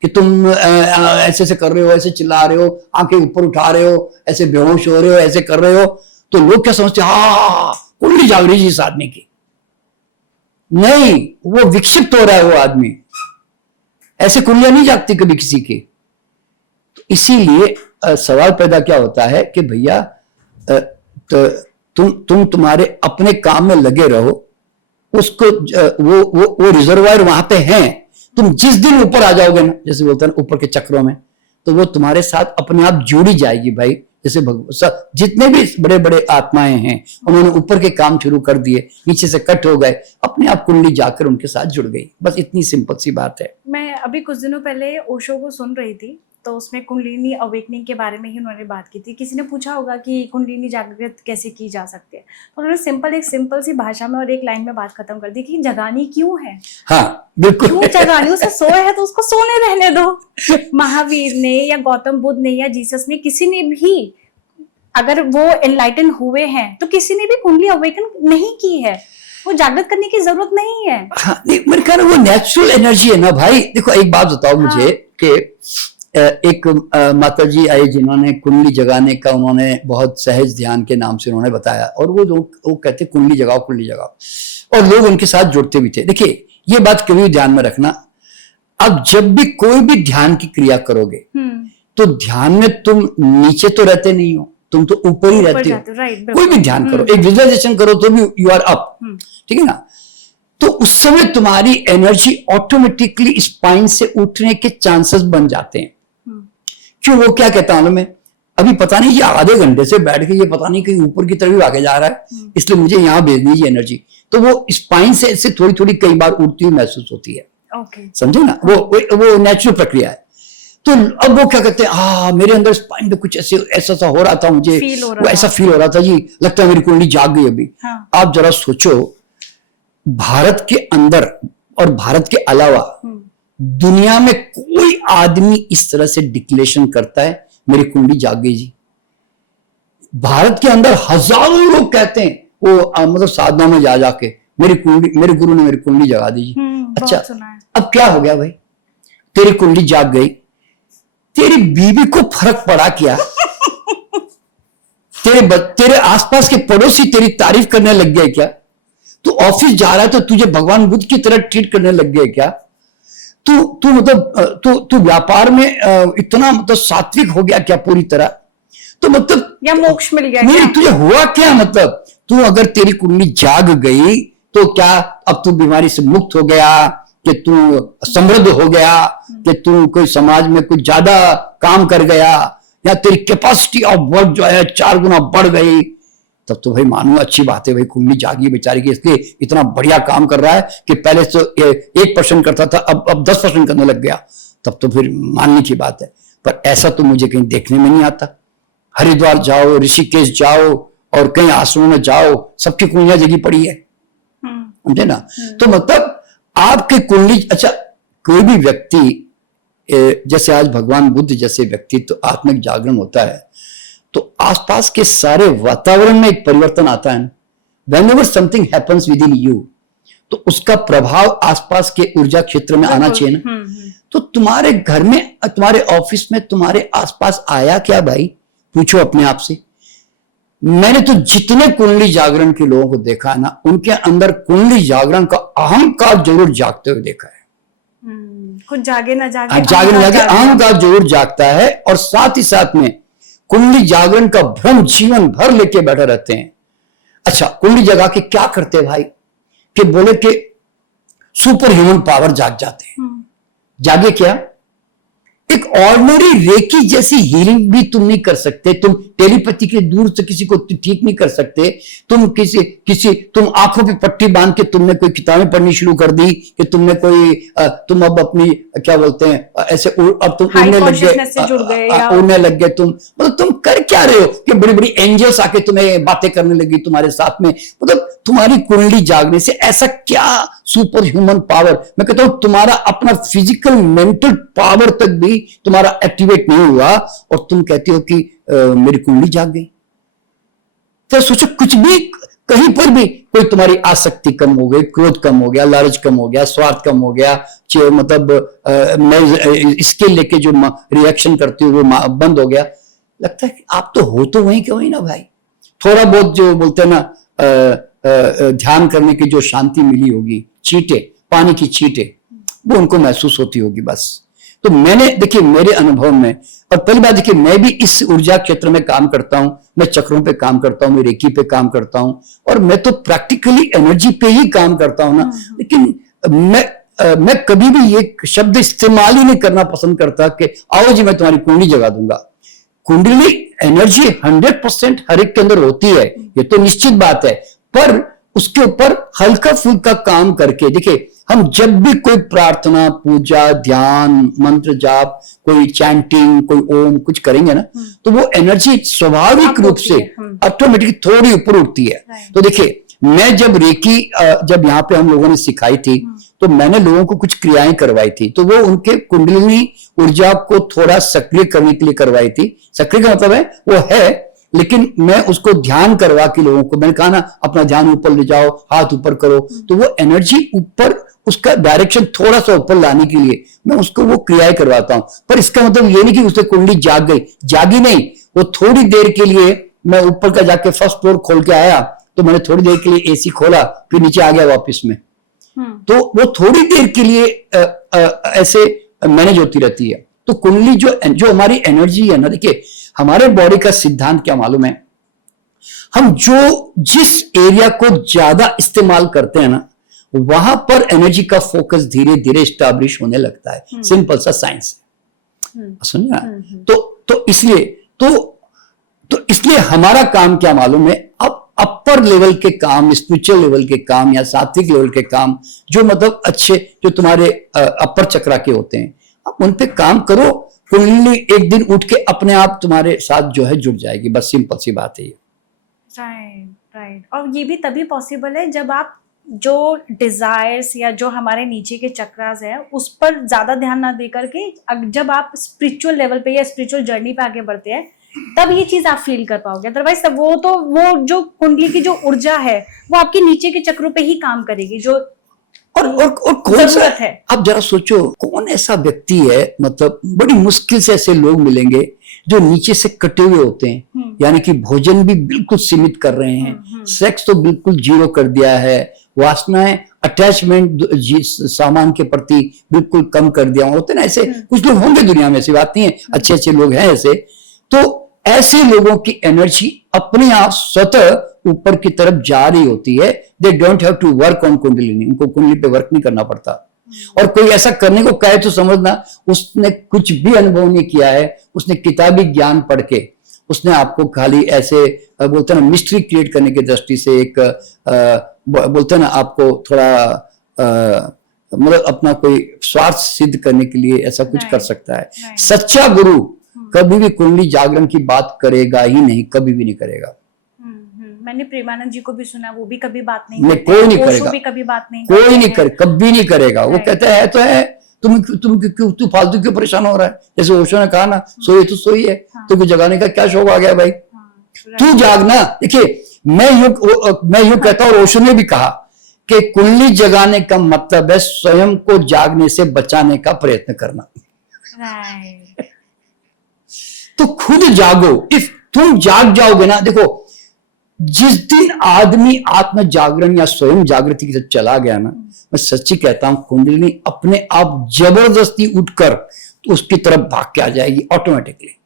कि तुम ऐसे ऐसे कर रहे हो, ऐसे चिल्ला रहे हो, आंखें ऊपर उठा रहे हो, ऐसे बेहोश हो रहे हो, ऐसे कर रहे हो। तो लोग क्या समझते हैं, हाँ कुंडली जाग रही है इस आदमी की। नहीं, वो विक्षिप्त हो रहा है वो आदमी, ऐसे कुंडलियां नहीं जागती कभी किसी की। तो इसीलिए सवाल पैदा क्या होता है कि भैया तो तुम्हारे अपने काम में लगे रहो, उसको वो रिजर्वायर वहां पे हैं। तुम जिस दिन ऊपर आ जाओगे ना, जैसे बोलते हैं ऊपर के चक्रों में, तो वो तुम्हारे साथ अपने आप जुड़ी जाएगी भाई। जैसे जितने भी बड़े बड़े आत्माएं हैं, उन्होंने ऊपर के काम शुरू कर दिए, नीचे से कट हो गए, अपने आप कुंडली जाकर उनके साथ जुड़ गई। बस इतनी सिंपल सी बात है। मैं अभी कुछ दिनों पहले ओशो को सुन रही थी, तो उसमें कुंडलिनी अवेकनिंग के बारे में ही उन्होंने बात की थी। किसी ने पूछा होगा कि कुंडलिनी जागृत कैसे की जा सकती है, तो उन्होंने एक सिंपल सी भाषा में और एक लाइन में बात खत्म कर दी कि जगानी क्यों है। हाँ बिल्कुल, क्यों जगानी, उसे सोए है तो उसको सोने रहने दो। महावीर ने या गौतम बुद्ध ने या जीसस ने, किसी ने भी अगर वो एनलाइटन हुए हैं तो किसी ने भी कुंडली अवेकन नहीं की है, वो जागृत करने की जरूरत नहीं है। हाँ, मेरे ख्याल वो नेचुरल एनर्जी है ना भाई। देखो एक बात बताओ मुझे कि एक माता जी आई जिन्होंने कुंडली जगाने का, उन्होंने बहुत सहज ध्यान के नाम से उन्होंने बताया, और वो कहते कुंडली जगाओ कुंडली जगाओ, और लोग उनके साथ जुड़ते भी थे। देखिए ये बात कभी ध्यान में रखना, अब जब भी कोई भी ध्यान की क्रिया करोगे तो ध्यान में तुम नीचे तो रहते नहीं हो, तुम तो ऊपर ही रहते हो। कोई भी ध्यान करो, एक विजुअलाइजेशन करो तो भी यू आर अप, ठीक है ना। तो उस समय तुम्हारी एनर्जी ऑटोमेटिकली स्पाइन से उठने के चांसेस बन जाते हैं। क्यों? वो क्या कहता हूं मैं, अभी पता नहीं, ये आधे घंटे से बैठ के ये पता नहीं कहीं ऊपर की तरफ आगे जा रहा है, इसलिए मुझे यहां भेज दीजिए एनर्जी। तो वो स्पाइन से ऐसे थोड़ी थोड़ी कई बार उठती हुई महसूस होती है। समझे ना, वो नेचुरल प्रक्रिया है। तो अब वो क्या कहते हैं, मेरे अंदर स्पाइन पे कुछ ऐसा सा हो रहा था, मुझे वो ऐसा फील हो रहा था जी, लगता है मेरी कुंडली जाग गई अभी। आप जरा सोचो, भारत के अंदर और भारत के अलावा दुनिया में कोई आदमी इस तरह से डिक्लेरेशन करता है मेरी कुंडली जाग गई जी? भारत के अंदर हजारों लोग कहते हैं वो मतलब साधना में जा जाके मेरी गुरु ने मेरी कुंडली जगा दी जी। अच्छा, अब क्या हो गया भाई, तेरी कुंडली जाग गई, तेरी बीवी को फर्क पड़ा क्या? तेरे आसपास के पड़ोसी तेरी तारीफ करने लग गए क्या? तू ऑफिस जा रहा है तो तुझे भगवान बुद्ध की तरह ट्रीट करने लग गए क्या? तू मतलब तू व्यापार में इतना मतलब सात्विक हो गया क्या पूरी तरह? तो मतलब या मोक्ष मिल गया नहीं, तुझे हुआ क्या? मतलब तू अगर तेरी कुंडली जाग गई तो क्या अब तू बीमारी से मुक्त हो गया, कि तू समृद्ध हो गया, कि तू कोई समाज में कुछ ज्यादा काम कर गया, या तेरी कैपेसिटी ऑफ वर्क जो है 4 गुना बढ़ गई? तब तो भाई मानो अच्छी बात है भाई, कुंडली जागी बेचारी की, इसलिए इतना बढ़िया काम कर रहा है कि पहले तो 1% करता था, अब 10% करने लग गया। तब तो फिर मानने की बात है। पर ऐसा तो मुझे कहीं देखने में नहीं आता। हरिद्वार जाओ, ऋषिकेश जाओ और कई आश्रमों में जाओ, सबकी कुंडलियां जगी पड़ी है, समझे ना। तो मतलब आपके कुंडली, अच्छा कोई भी व्यक्ति, जैसे आज भगवान बुद्ध जैसे व्यक्ति तो आत्मिक जागरण होता है, तो आसपास के सारे वातावरण में एक परिवर्तन आता है। Whenever something happens within you, तो उसका प्रभाव आसपास के ऊर्जा क्षेत्र में आना चाहिए ना। तो तुम्हारे घर में, तुम्हारे ऑफिस में, तुम्हारे आसपास आया क्या भाई? पूछो अपने आप से। मैंने तो जितने कुंडली जागरण के लोगों को देखा है ना, उनके अंदर कुंडली जागरण का अहंकार जरूर जागते हुए देखा है। कुछ जागे ना जागे, जागे ना जागे अहंकार जरूर जागता है। और साथ ही साथ में कुंडली जागरण का भ्रम जीवन भर लेके बैठे रहते हैं। अच्छा, कुंडली जगा के क्या करते हैं भाई? कि बोले कि सुपर ह्यूमन पावर जाग जाते हैं। जागे क्या? एक ऑर्डिनरी रेकी जैसी हीलिंग भी तुम नहीं कर सकते। तुम टेलीपैथी के दूर से किसी को ठीक नहीं कर सकते। तुम आंखों पे पट्टी बांध के तुमने कोई किताबें पढ़नी शुरू कर दी कि तुमने तुम अब अपनी क्या बोलते हैं ऐसे अब तुम उड़ने लग गए तुम। मतलब तुम कर क्या रहे हो कि बड़ी बड़ी एंजल्स आके तुम्हें बातें करने लगी तुम्हारे साथ में। मतलब तुम्हारी कुंडली जागने से ऐसा क्या सुपर ह्यूमन पावर, मैं कहता हूं तुम्हारा अपना फिजिकल मेंटल पावर तक भी तुम्हारा एक्टिवेट नहीं हुआ और तुम कहते हो कि मेरी कुंडली जाग गई। तो सोचो, कुछ भी कहीं पर भी कोई तुम्हारी आसक्ति कम हो गई, क्रोध कम हो गया, लालच कम हो गया, स्वार्थ कम हो गया, मतलब मैं इसके लेके जो रिएक्शन करती हूँ वो बंद हो गया, लगता है कि आप तो हो तो वहीं के वहीं ना भाई। थोड़ा बहुत जो बोलते हैं ना ध्यान करने की जो शांति मिली होगी, छींटे, पानी की छींटे, वो उनको महसूस होती होगी बस। तो मैंने देखिए मेरे अनुभव में, और पहली बात देखिए मैं भी इस ऊर्जा क्षेत्र में काम करता हूं, मैं चक्रों पे काम करता हूं, मैं रेकी पे काम करता हूं, और मैं तो प्रैक्टिकली एनर्जी पे ही काम करता हूं ना। लेकिन मैं कभी भी ये शब्द इस्तेमाल ही नहीं करना पसंद करता कि आओ जी मैं तुम्हारी कुंडली जगा दूंगा। कुंडली एनर्जी 100% हर एक के अंदर होती है, ये तो निश्चित बात है, पर उसके ऊपर हल्का फुल्का काम करके देखिए, हम जब भी कोई प्रार्थना, पूजा, ध्यान, मंत्र जाप, कोई चैंटिंग, कोई ओम कुछ करेंगे ना, तो वो एनर्जी स्वाभाविक रूप से ऑटोमेटिक थोड़ी ऊपर उठती है। तो देखिए मैं जब रेकी जब यहाँ पे हम लोगों ने सिखाई थी, तो मैंने लोगों को कुछ क्रियाएं करवाई थी, तो वो उनके कुंडलिनी ऊर्जा को थोड़ा सक्रिय करने के लिए करवाई थी। सक्रिय का मतलब है वो है, लेकिन मैं उसको ध्यान करवा के लोगों को, मैंने कहा ना अपना ध्यान ऊपर ले जाओ, हाथ ऊपर करो, तो वो एनर्जी ऊपर, उसका डायरेक्शन थोड़ा सा ऊपर लाने के लिए मैं उसको वो क्रियाएं करवाता हूं। पर इसका मतलब ये नहीं कि उससे कुंडली जाग गई, जागी नहीं। वो थोड़ी देर के लिए मैं ऊपर का जाके फर्स्ट फ्लोर खोल के आया, तो मैंने थोड़ी देर के लिए एसी खोला, फिर नीचे आ गया वापस में। तो वो थोड़ी देर के लिए ऐसे मैनेज होती रहती है। तो कुंडली जो हमारी एनर्जी है ना, देखिए हमारे बॉडी का सिद्धांत क्या मालूम है, हम जिस एरिया को ज्यादा इस्तेमाल करते हैं ना, वहां पर एनर्जी का फोकस धीरे धीरे स्टैब्लिश होने लगता है। सिंपल सा साइंस है, सुनिए ना। तो इसलिए हमारा काम क्या मालूम है, अब अपर लेवल के काम, स्पिरिचुअल लेवल के काम या सात्विक लेवल के काम, जो मतलब अच्छे, जो तुम्हारे अपर चक्रा के होते हैं, आप उन पे काम करो। कुंडली एक दिन उठ के अपने आप तुम्हारे साथ जो है जुड़ जाएगी, बस सिंपल सी बात है ये। राइट। और ये भी तभी पॉसिबल है जब आप जो डिजायर्स या जो हमारे नीचे के चक्रास है उस पर ज्यादा ध्यान ना दे करके, जब आप स्पिरिचुअल लेवल पे या स्पिरिचुअल जर्नी पे आगे बढ़ते हैं, तब ये चीज आप फील कर पाओगे। अदरवाइज वो जो कुंडली की जो ऊर्जा है वो आपके नीचे के चक्रों पे ही काम करेगी, जो और कौन सा है। आप जरा सोचो, कौन ऐसा व्यक्ति है, मतलब बड़ी मुश्किल से ऐसे लोग मिलेंगे जो नीचे से कटे हुए होते हैं, यानी कि भोजन भी बिल्कुल सीमित कर रहे हैं, सेक्स तो बिल्कुल जीरो कर दिया है, वासनाएं, अटैचमेंट सामान के प्रति बिल्कुल कम कर दिया होते ना। ऐसे कुछ लोग होंगे दुनिया में, ऐसी बात नहीं है, अच्छे अच्छे लोग हैं ऐसे। तो ऐसे लोगों की एनर्जी अपने आप स्वतः ऊपर की तरफ जा रही होती है। They don't have to work on kundalini, उनको कुंडली पे वर्क नहीं करना पड़ता। और कोई ऐसा करने को कहे तो समझना उसने कुछ भी अनुभव नहीं किया है, उसने किताबी ज्ञान पढ़ के उसने आपको खाली ऐसे बोलते ना मिस्ट्री क्रिएट करने की दृष्टि से, एक बोलते ना आपको थोड़ा मतलब अपना कोई स्वार्थ सिद्ध करने के लिए ऐसा कुछ कर सकता है। सच्चा गुरु कभी भी कुंडली जागरण की बात करेगा ही नहीं, कभी भी नहीं करेगा। मैंने प्रेमानंद जी को भी सुना, वो भी कभी बात नहीं, कोई नहीं करेगा, भी कभी बात नहीं, कोई नहीं करे, कभी नहीं करेगा। वो कहता है तो है, तू फालतू क्यों परेशान हो रहा है। जैसे ओशो ने कहा ना, सोई तो सोई है, तुमको जगाने का क्या शौक आ गया भाई, तू जागना। देखिए मैं यूं कहता हूं, और ओशो ने भी कहा कि कुंडली जगाने का मतलब है स्वयं को जागने से बचाने का प्रयत्न करना। राइट। तो खुद जागो। इफ तुम जाग जाओगे ना, देखो जिस दिन आदमी आत्म जागरण या स्वयं जागृति की तरफ चला गया ना, मैं सच्ची कहता हूं कुंडलिनी अपने आप जबरदस्ती उठकर उसकी तरफ भाग के आ जाएगी ऑटोमेटिकली।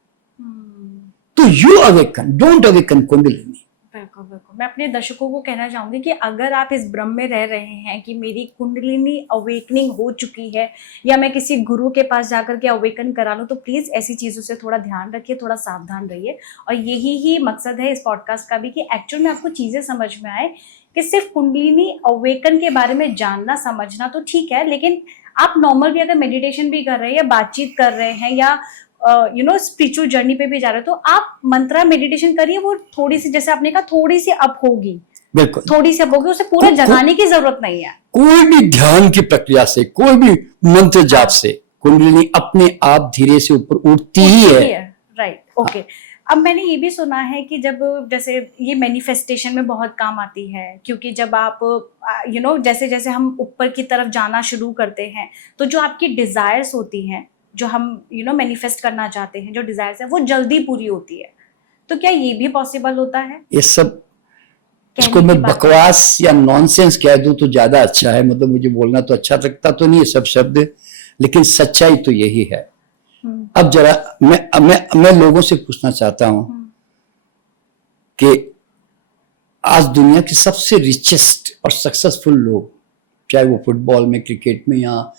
तो you awaken, don't awaken kundalini. बिल्कुल बिल्कुल। मैं अपने दर्शकों को कहना चाहूंगी कि अगर आप इस भ्रम में रह रहे हैं कि मेरी कुंडलिनी अवेकनिंग हो चुकी है या मैं किसी गुरु के पास जाकर के अवेकन करा लूं, तो प्लीज ऐसी चीजों से थोड़ा ध्यान रखिए, थोड़ा सावधान रहिए। और यही ही मकसद है इस पॉडकास्ट का भी कि एक्चुअल में आपको चीजें समझ में आए कि सिर्फ कुंडलिनी अवेकन के बारे में जानना समझना तो ठीक है, लेकिन आप नॉर्मल भी अगर मेडिटेशन भी कर रहे हैं या बातचीत कर रहे हैं या स्पिरिचुअल जर्नी पे भी जा रहे हो, तो आप मंत्रा मेडिटेशन करिए। वो थोड़ी सी, जैसे आपने कहा, थोड़ी सी अप होगी, बिल्कुल थोड़ी सी अप होगी, उसे पूरा जगाने की जरूरत नहीं है। कोई भी ध्यान की प्रक्रिया से, कोई भी मंत्र जाप से कुंडलिनी अपने आप धीरे से ऊपर उठती ही है। Right, okay. अब मैंने ये भी सुना है कि जब, जैसे ये मैनिफेस्टेशन में बहुत काम आती है, क्योंकि जब आप जैसे जैसे हम ऊपर की तरफ जाना शुरू करते हैं, तो जो आपकी डिजायर्स होती हैं, जो हम मैनिफेस्ट करना चाहते हैं, जो डिजायर्स है, वो जल्दी पूरी होती है। तो क्या ये भी पॉसिबल होता है? ये सब इसको मैं बकवास या नॉनसेंस कह दूं तो ज्यादा अच्छा है, मतलब मुझे बोलना तो अच्छा लगता तो नहीं है सब शब्द, लेकिन सच्चाई तो यही है। अब जरा मैं लोगों से पूछना चाहता हूं कि आज दुनिया के सबसे रिचेस्ट और सक्सेसफुल लोग, चाहे वो फुटबॉल में, क्रिकेट में, या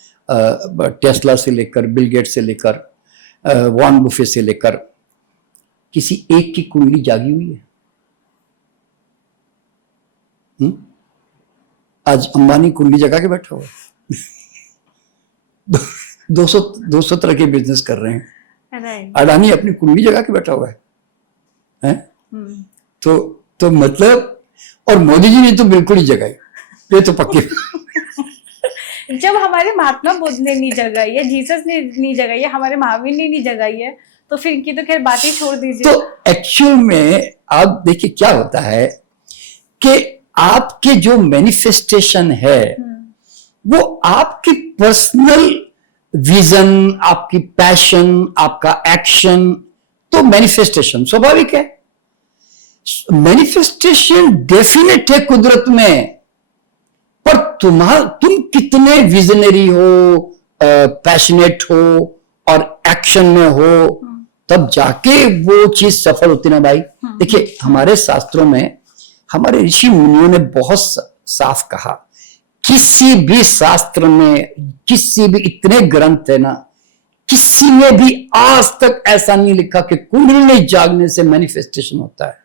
टेस्ला से लेकर, बिल गेट से लेकर, वॉरेन बुफे से लेकर, किसी एक की कुंडली जागी हुई है? आज अंबानी कुंडली जगा के बैठा हुआ है। 200 तरह के बिजनेस कर रहे हैं। अडानी अपनी कुंडली जगा के बैठा हुआ है। तो मतलब, और मोदी जी ने तो बिल्कुल ही जगाई, ये तो पक्की। जब हमारे महात्मा बुद्ध ने नहीं जगाई है, जीसस ने नहीं जगाई है, हमारे महावीर ने नहीं जगाई है, तो फिर इनकी तो खैर बात ही छोड़ दीजिए। तो एक्चुअल में आप देखिए क्या होता है कि आपके जो मैनिफेस्टेशन है वो आपकी पर्सनल विजन, आपकी पैशन, आपका एक्शन, तो मैनिफेस्टेशन स्वाभाविक है। मैनिफेस्टेशन डेफिनेट है कुदरत में, पर तुम कितने विजनरी हो, पैशनेट हो और एक्शन में हो, तब जाके वो चीज सफल होती ना भाई। देखिए हमारे शास्त्रों में हमारे ऋषि मुनियों ने बहुत साफ कहा, किसी भी शास्त्र में, किसी भी, इतने ग्रंथ है ना, किसी में भी आज तक ऐसा नहीं लिखा कि कुंडली जागने से मैनिफेस्टेशन होता है,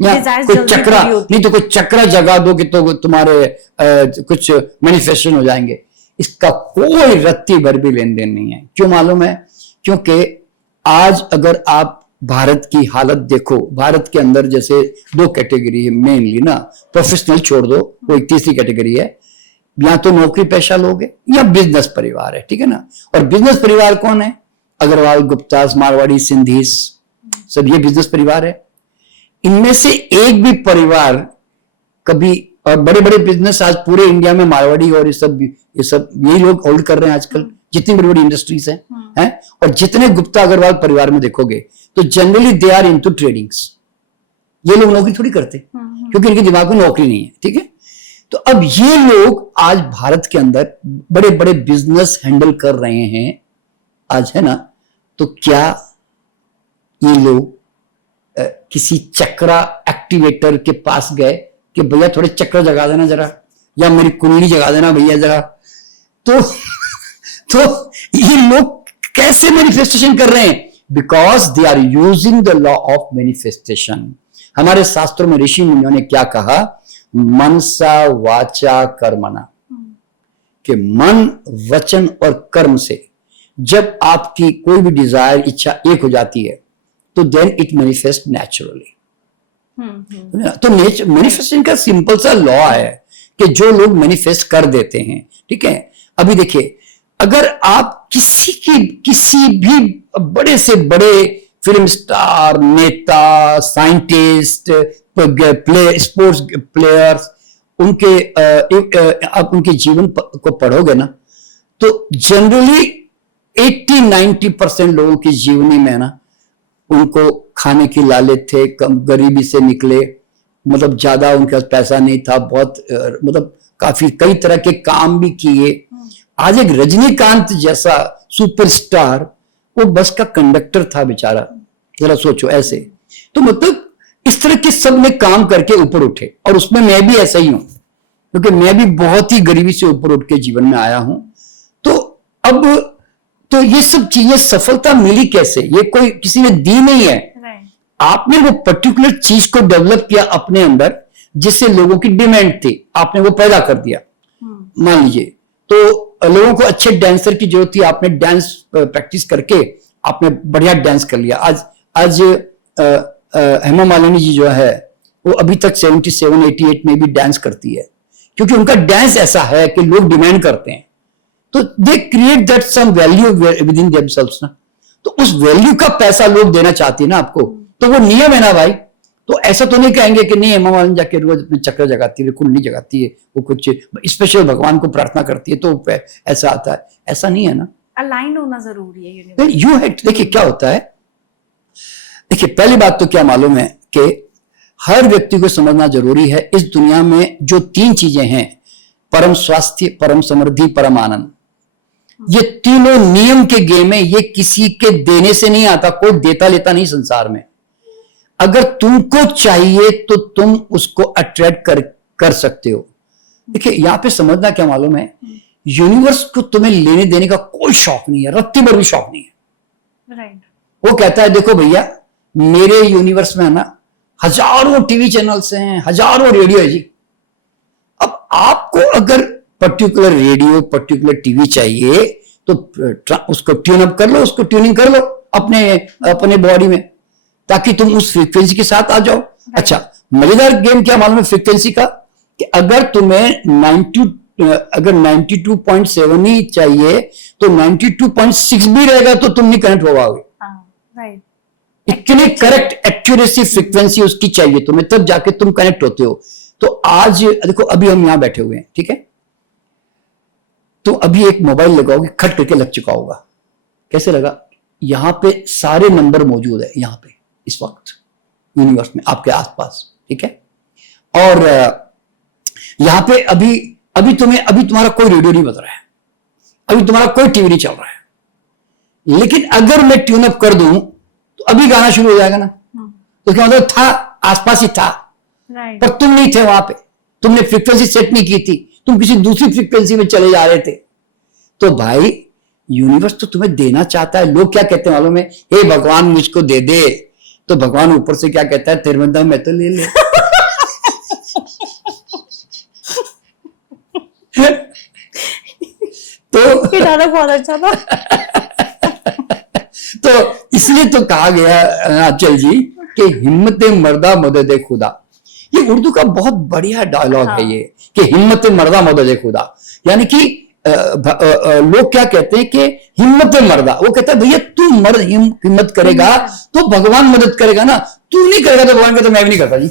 या कोई चक्रा, नहीं तो कोई चक्रा जगा दो कि तो तुम्हारे कुछ मैनिफेस्टेशन हो जाएंगे। इसका कोई रत्ती भर भी लेन देन नहीं है। क्यों मालूम है? क्योंकि आज अगर आप भारत की हालत देखो, भारत के अंदर जैसे 2 कैटेगरी है मेनली ना, प्रोफेशनल छोड़ दो, कोई तीसरी कैटेगरी है, या तो नौकरी पेशा लोग है या बिजनेस परिवार है, ठीक है ना। और बिजनेस परिवार कौन है? अग्रवाल, गुप्ता, मारवाड़ी, सिंधीस, सब ये बिजनेस परिवार है। इनमें से एक भी परिवार कभी, और बड़े बड़े बिजनेस आज पूरे इंडिया में मारवाड़ी और ये सब यही लोग होल्ड कर रहे हैं आजकल, जितनी बड़ी बड़ी इंडस्ट्रीज हैं। और जितने गुप्ता अग्रवाल परिवार में देखोगे तो generally they are into tradings. ये लोग नौकरी थोड़ी करते क्योंकि इनके दिमाग में नौकरी नहीं है, ठीक है। तो अब ये लोग आज भारत के अंदर बड़े बड़े बिजनेस हैंडल कर रहे हैं आज, है ना। तो क्या ये लोग किसी चक्रा एक्टिवेटर के पास गए कि भैया थोड़े चक्र जगा देना जरा, या मेरी कुंडली जगा देना भैया जरा? तो ये लोग कैसे मैनिफेस्टेशन कर रहे हैं? Because they are using the law of manifestation. हमारे शास्त्रों में ऋषि मुनियों ने क्या कहा? मनसा वाचा कर्मणा, कि मन, वचन और कर्म से जब आपकी कोई भी डिजायर, इच्छा एक हो जाती है तो देन इट मैनिफेस्ट नेचुरली। तो मैनिफेस्टेशन का सिंपल सा लॉ है कि जो लोग मैनिफेस्ट कर देते हैं, ठीक है। अभी देखिए, अगर आप किसी भी बड़े से बड़े फिल्म स्टार, नेता, साइंटिस्ट, स्पोर्ट्स प्लेयर्स, उनके आप उनके जीवन को पढ़ोगे ना, तो जनरली 80-90% लोगों की जीवनी में ना, उनको खाने की लालच थे, कम गरीबी से निकले, मतलब ज्यादा उनके पास पैसा नहीं था, बहुत मतलब काफी कई तरह के काम भी किए। आज एक रजनीकांत जैसा सुपरस्टार वो बस का कंडक्टर था बेचारा, जरा सोचो ऐसे। तो मतलब इस तरह के सब ने काम करके ऊपर उठे, और उसमें मैं भी ऐसा ही हूं, क्योंकि मैं भी बहुत ही गरीबी से ऊपर उठ के जीवन में आया हूं। तो अब तो ये सब चीजें सफलता मिली कैसे, ये कोई किसी ने दी नहीं है। आपने वो पर्टिकुलर चीज को डेवलप किया अपने अंदर, जिससे लोगों की डिमांड थी, आपने वो पैदा कर दिया। मान लीजिए तो लोगों को अच्छे डांसर की जरूरत थी, आपने डांस प्रैक्टिस करके आपने बढ़िया डांस कर लिया। आज हेमा मालिनी जी जो है वो अभी तक 77-88 में भी डांस करती है, क्योंकि उनका डांस ऐसा है कि लोग डिमांड करते हैं। तो they create that some value within themselves ना, तो उस वैल्यू का पैसा लोग देना चाहते हैं ना आपको, तो वो नियम है ना भाई। तो ऐसा तो नहीं कहेंगे कि नहीं हेमा मालिनी जाके रोज अपने चक्कर जगाती है, कुंडली जगाती है, वो कुछ स्पेशल भगवान को प्रार्थना करती है तो ऐसा आता है, ऐसा नहीं है ना। अलाइन होना जरूरी है यूनिवर्स। यू है, देखिए क्या होता है, देखिए पहली बात तो क्या मालूम है कि हर व्यक्ति को समझना जरूरी है, इस दुनिया में जो 3 चीजें हैं, परम स्वास्थ्य, परम समृद्धि, परम आनंद, ये तीनों नियम के गेम है। ये किसी के देने से नहीं आता, कोई देता लेता नहीं संसार में। अगर तुमको चाहिए तो तुम उसको अट्रैक्ट कर सकते हो। देखिए यहां पे समझना क्या मालूम है, यूनिवर्स को तुम्हें लेने देने का कोई शौक नहीं है, रत्ती भर भी शौक नहीं है। राइट। वो कहता है देखो भैया मेरे यूनिवर्स में है ना हजारों टीवी चैनल्स हैं, हजारों रेडियो है जी। अब आपको अगर पर्टिकुलर रेडियो, पर्टिकुलर टीवी चाहिए तो उसको ट्यून अप कर लो, उसको ट्यूनिंग कर लो अपने बॉडी में, ताकि तुम उस फ्रीक्वेंसी के साथ आ जाओ। अच्छा, मजेदार गेम क्या मालूम है फ्रीक्वेंसी का, कि अगर तुम्हें 92.7 ही चाहिए तो 92.6 भी रहेगा तो तुम नहीं कनेक्ट हो पाओगे। राइट। इतनी करेक्ट एक्यूरेसी फ्रीक्वेंसी उसकी चाहिए तुम्हें, तब जाके तुम कनेक्ट होते हो। तो आज देखो अभी हम यहां बैठे हुए हैं, ठीक है, तो अभी एक मोबाइल लगाओगे, खट करके लग चुका होगा। कैसे लगा? यहां पे सारे नंबर मौजूद है, यहां पे इस वक्त यूनिवर्स में आपके आसपास, ठीक है। और यहां पे अभी तुम्हारा कोई रेडियो नहीं बज रहा है, अभी तुम्हारा कोई टीवी नहीं चल रहा है, लेकिन अगर मैं ट्यून अप कर दूं तो अभी गाना शुरू हो जाएगा ना। तो क्या मतलब था, आसपास ही था, पर तुम नहीं थे वहां पे, तुमने फ्रीक्वेंसी सेट नहीं की थी, तुम किसी दूसरी फ्रीक्वेंसी में चले जा रहे थे। तो भाई यूनिवर्स तो तुम्हें देना चाहता है। लोग क्या कहते हैं मालूम है, हे भगवान मुझको दे दे, तो भगवान ऊपर से क्या कहता है, तेरे बंदा मैं तो ले ले। तो बहुत अच्छा था। तो इसलिए तो कहा गया आंचल जी कि हिम्मत मर्दा मदद खुदा। ये उर्दू का बहुत बढ़िया डायलॉग है ये, कि हिम्मत मर्दा मदद खुदा, यानी कि लोग क्या कहते हैं कि हिम्मत मर्दा, वो कहता है भैया तू मर्द हिम्मत करेगा तो भगवान मदद करेगा ना, तू नहीं करेगा तो भगवान कहता मैं भी नहीं करता जी।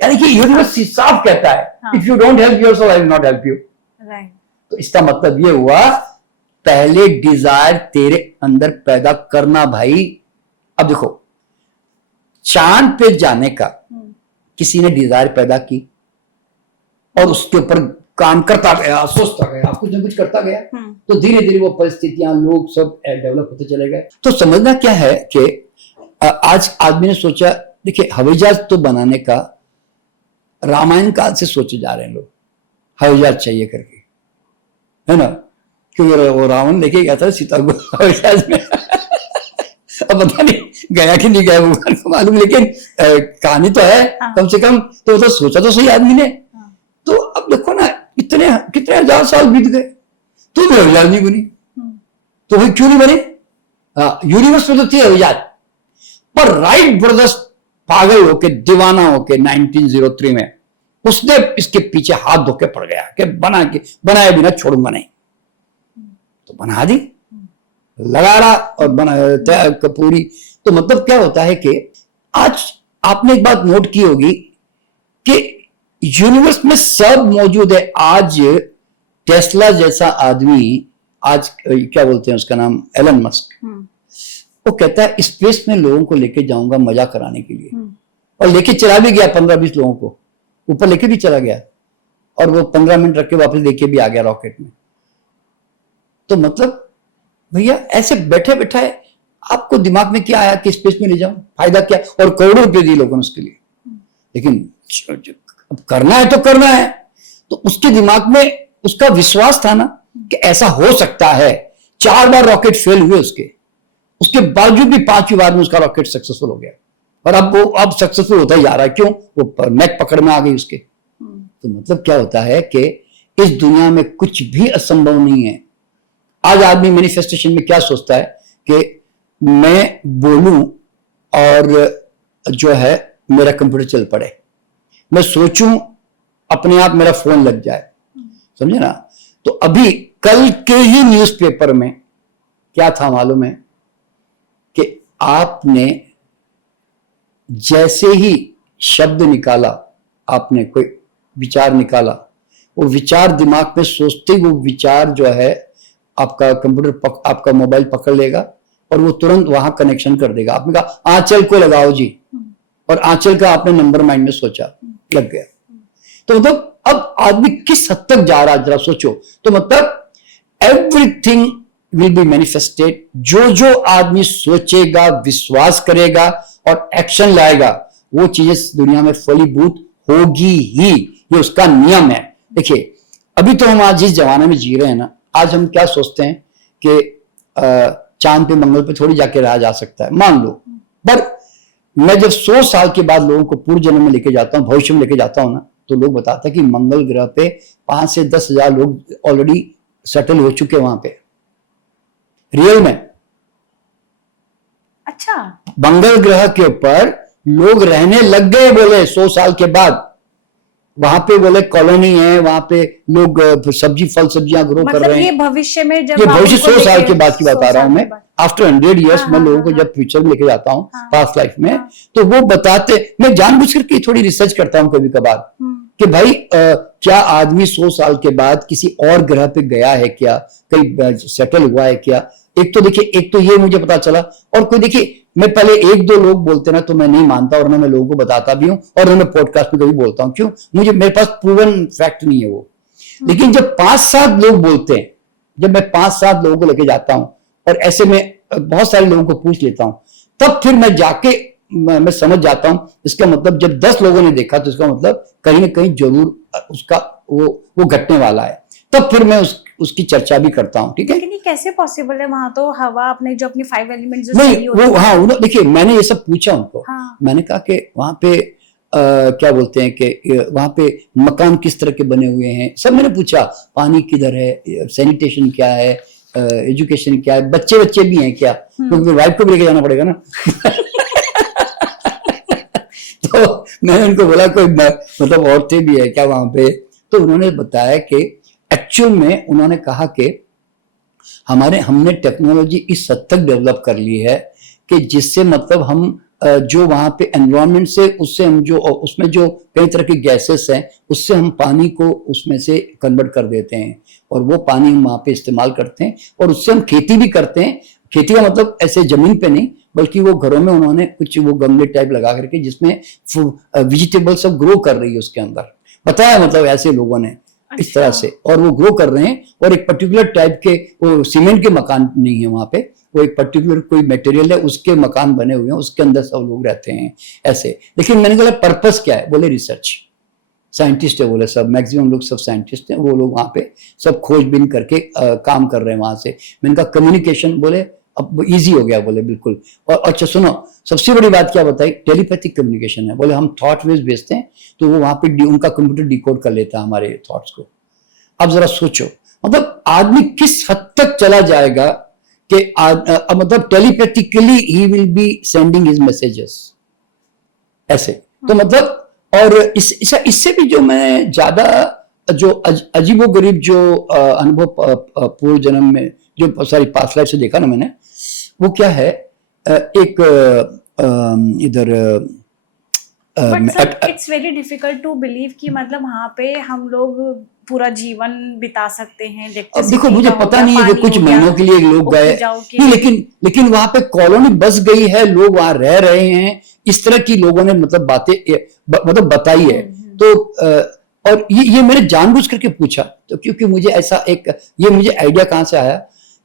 यानी कि यूनिवर्स साफ कहता है if you don't help yourself I will not help you. तो इसका मतलब ये हुआ, पहले डिजायर तेरे अंदर पैदा करना भाई। अब देखो चांद पे जाने का किसी ने डिजायर पैदा की और उसके ऊपर काम करता गया, सोचता गया, कुछ ना कुछ करता गया, तो धीरे धीरे वो परिस्थितियां, लोग सब डेवलप होते चले गए। तो समझना क्या है कि आज आदमी ने सोचा, देखिए हवाई जहाज तो बनाने का रामायण काल से सोचे जा रहे हैं लोग, हवाई जहाज चाहिए करके, है ना, क्योंकि वो रावण लेके गया था सीता को हवाई जहाज में। अब पता नहीं गया कि नहीं गया भगवान को मालूम, लेकिन कहानी तो है कम से कम, तो सोचा तो सही आदमी ने। तो अब देखो ना, कितने हजार साल बीत गए तो भी हवाई जहाज नहीं बनी, तो भाई क्यों नहीं बनी? यूनिवर्स में तो थी हवाई जहाज, पर राइट ब्रदर्स पागल होके, दीवाना होके 1903 में उसने इसके पीछे हाथ धोके पड़ गया कि बनाए बिना छोड़ूंगा नहीं, तो बना दी, लगा रहा और बना पूरी। तो मतलब क्या होता है कि आज आपने एक बात नोट की होगी कि यूनिवर्स में सब मौजूद है। आज टेस्ला जैसा आदमी, आज क्या बोलते हैं उसका नाम, एलन मस्क, वो कहता है स्पेस में लोगों को लेके जाऊंगा मजा कराने के लिए, और लेके चला भी गया 15-20 लोगों को ऊपर लेके भी चला गया, और वो 15 मिनट रख के वापस लेके भी आ गया रॉकेट में। तो मतलब भैया ऐसे बैठे बैठे आपको दिमाग में क्या आया कि स्पेस में ले जाऊं, फायदा क्या, और करोड़ों रुपए दिए लोगों ने उसके लिए। लेकिन अब करना है तो करना है, तो उसके दिमाग में उसका विश्वास था ना कि ऐसा हो सकता है। 4 बार रॉकेट फेल हुए उसके बावजूद भी 5वीं बार में उसका रॉकेट सक्सेसफुल हो गया, और अब सक्सेसफुल होता ही जा रहा है। क्यों? वो नेक पकड़ में आ गई उसके। तो मतलब क्या होता है कि इस दुनिया में कुछ भी असंभव नहीं है। आज आदमी मैनिफेस्टेशन में क्या सोचता है कि मैं बोलूं और जो है मेरा कंप्यूटर चल पड़े, मैं सोचूं अपने आप मेरा फोन लग जाए, समझे ना। तो अभी कल के ही न्यूज़पेपर में क्या था मालूम है कि आपने जैसे ही शब्द निकाला, आपने कोई विचार निकाला, वो विचार दिमाग में सोचते ही वो विचार जो है आपका कंप्यूटर आपका मोबाइल पकड़ लेगा और वो तुरंत वहां कनेक्शन कर देगा। आपने कहा आंचल को लगाओ जी, और आंचल का आपने नंबर माइंड में सोचा, लग गया। तो मतलब अब आदमी किस हद तक जा रहा है जरा सोचो। तो मतलब एवरीथिंग विल बी मैनिफेस्टेड। जो आदमी सोचेगा, विश्वास करेगा और एक्शन लाएगा, वो चीजें दुनिया में फलीभूत होगी ही, ये उसका नियम है। देखिए अभी तो हम आज जिस जमाने में जी रहे हैं ना, आज हम क्या सोचते हैं कि चांद पे मंगल पे थोड़ी जाके रहा जा सकता है, मान लो। पर मैं जब 100 साल के बाद लोगों को पूर्व जन्म में लेके जाता हूँ, भविष्य में लेके जाता हूँ ना, तो लोग बताते हैं कि मंगल ग्रह पे 5 से 10 हजार लोग ऑलरेडी सेटल हो चुके वहां पे, रियल में। अच्छा, मंगल ग्रह के ऊपर लोग रहने लग गए, बोले 100 साल के बाद। वहां पे बोले कॉलोनी है, वहां पे लोग सब्जी फल सब्जियां ग्रो कर रहे हैं। ये भविष्य में, जब ये भविष्य 100 साल के बाद की बता रहा हूं मैं। आफ्टर 100 years मैं लोगों को जब फ्यूचर में लेके जाता हूँ पास्ट लाइफ में, तो वो बताते, मैं जानबूझ करके थोड़ी रिसर्च करता हूँ कभी कभार कि भाई क्या आदमी 100 साल के बाद किसी और ग्रह पे गया है क्या, कहीं सेटल हुआ है क्या। एक तो देखिए, एक तो ये मुझे पता चला, और कोई देखिए मैं पहले 1-2 लोग बोलते ना तो मैं नहीं मानता, और मैं लोगों को बताता भी हूँ, और मैं पॉडकास्ट में कभी बोलता हूँ। क्यों? मेरे पास प्रूवन फैक्ट नहीं है वो। लेकिन जब 5-7 लोग बोलते हैं, जब मैं 5-7 लोगों को लेके जाता हूँ और ऐसे में बहुत सारे लोगों को पूछ लेता हूँ, तब फिर मैं जाके मैं समझ जाता हूँ। इसका मतलब जब 10 लोगों ने देखा तो इसका मतलब कहीं ना कहीं जरूर उसका वो घटने वाला है। तब फिर मैं उसकी चर्चा भी करता हूँ। ठीक है, लेकिन ये कैसे पॉसिबल है? वहां तो हवा, अपने जो अपनी 5 एलिमेंट्स नहीं वो, हाँ देखिए मैंने ये सब पूछा उनको। हाँ। मैंने कहा कि वहां पे क्या बोलते हैं कि वहां पे मकान किस तरह के बने हुए हैं, सब मैंने पूछा। पानी किधर है, सैनिटेशन क्या है, एजुकेशन क्या है, बच्चे भी हैं क्या, क्योंकि वाइफ को भी लेके जाना पड़ेगा ना। तो मैंने उनको बोला कोई मतलब औरतें भी है क्या वहां पे। तो उन्होंने बताया कि एक्चुअल में उन्होंने कहा कि हमने टेक्नोलॉजी इस हद तक डेवलप कर ली है कि जिससे मतलब हम जो वहां पे एनवायरनमेंट से, उससे हम जो उसमें जो कई तरह की गैसेस हैं, उससे हम पानी को उसमें से कन्वर्ट कर देते हैं, और वो पानी हम वहां पे इस्तेमाल करते हैं, और उससे हम खेती भी करते हैं। खेती का मतलब ऐसे जमीन पे नहीं, बल्कि वो घरों में उन्होंने कुछ वो गमले टाइप लगा करके जिसमें वेजिटेबल सब ग्रो कर रही है उसके अंदर, बताया मतलब ऐसे लोगों ने इस तरह से, और वो ग्रो कर रहे हैं। और एक पर्टिकुलर टाइप के वो सीमेंट के मकान नहीं है वहां पे, वो एक पर्टिकुलर कोई मटेरियल है, उसके मकान बने हुए हैं, उसके अंदर सब लोग रहते हैं ऐसे। लेकिन मैंने कहा पर्पस क्या है, बोले रिसर्च, साइंटिस्ट है, बोले सब मैक्सिमम लोग सब साइंटिस्ट हैं, वो लोग वहां पे सब खोजबीन करके काम कर रहे हैं वहां से। मैंने कहा कम्युनिकेशन, बोले अब इजी हो गया, बोले बिल्कुल। और अच्छा सुनो, सबसे बड़ी बात क्या बताई, टेलीपैथिक कम्युनिकेशन है। बोले हम थॉट वेव्स भेजते हैं तो वो वहां पे उनका कंप्यूटर डिकोड कर लेता है हमारे थॉट्स को। अब जरा सोचो, मतलब आदमी किस हद तक चला जाएगा कि मतलब telepathically he will be sending his messages ऐसे। तो मतलब, और इससे भी जो मैं ज्यादा जो अजीबोगरीब जो अनुभव पूर्व जन्म में जो सारी पास्ट लाइफ से देखा ना मैंने, वो क्या है, एक इधर it's very difficult to believe कि मतलब वहाँ पे हम लोग पूरा जीवन बिता सकते हैं। अब देखो मुझे पता नहीं है कि कुछ महीनों के लिए लोग गए नहीं, लेकिन वहां पे कॉलोनी बस गई है, लोग वहां रह रहे हैं, इस तरह की लोगों ने मतलब बातें मतलब बताई है। तो और ये मैंने जानबूझ करके पूछा, तो क्योंकि मुझे ऐसा ये मुझे आइडिया कहां से आया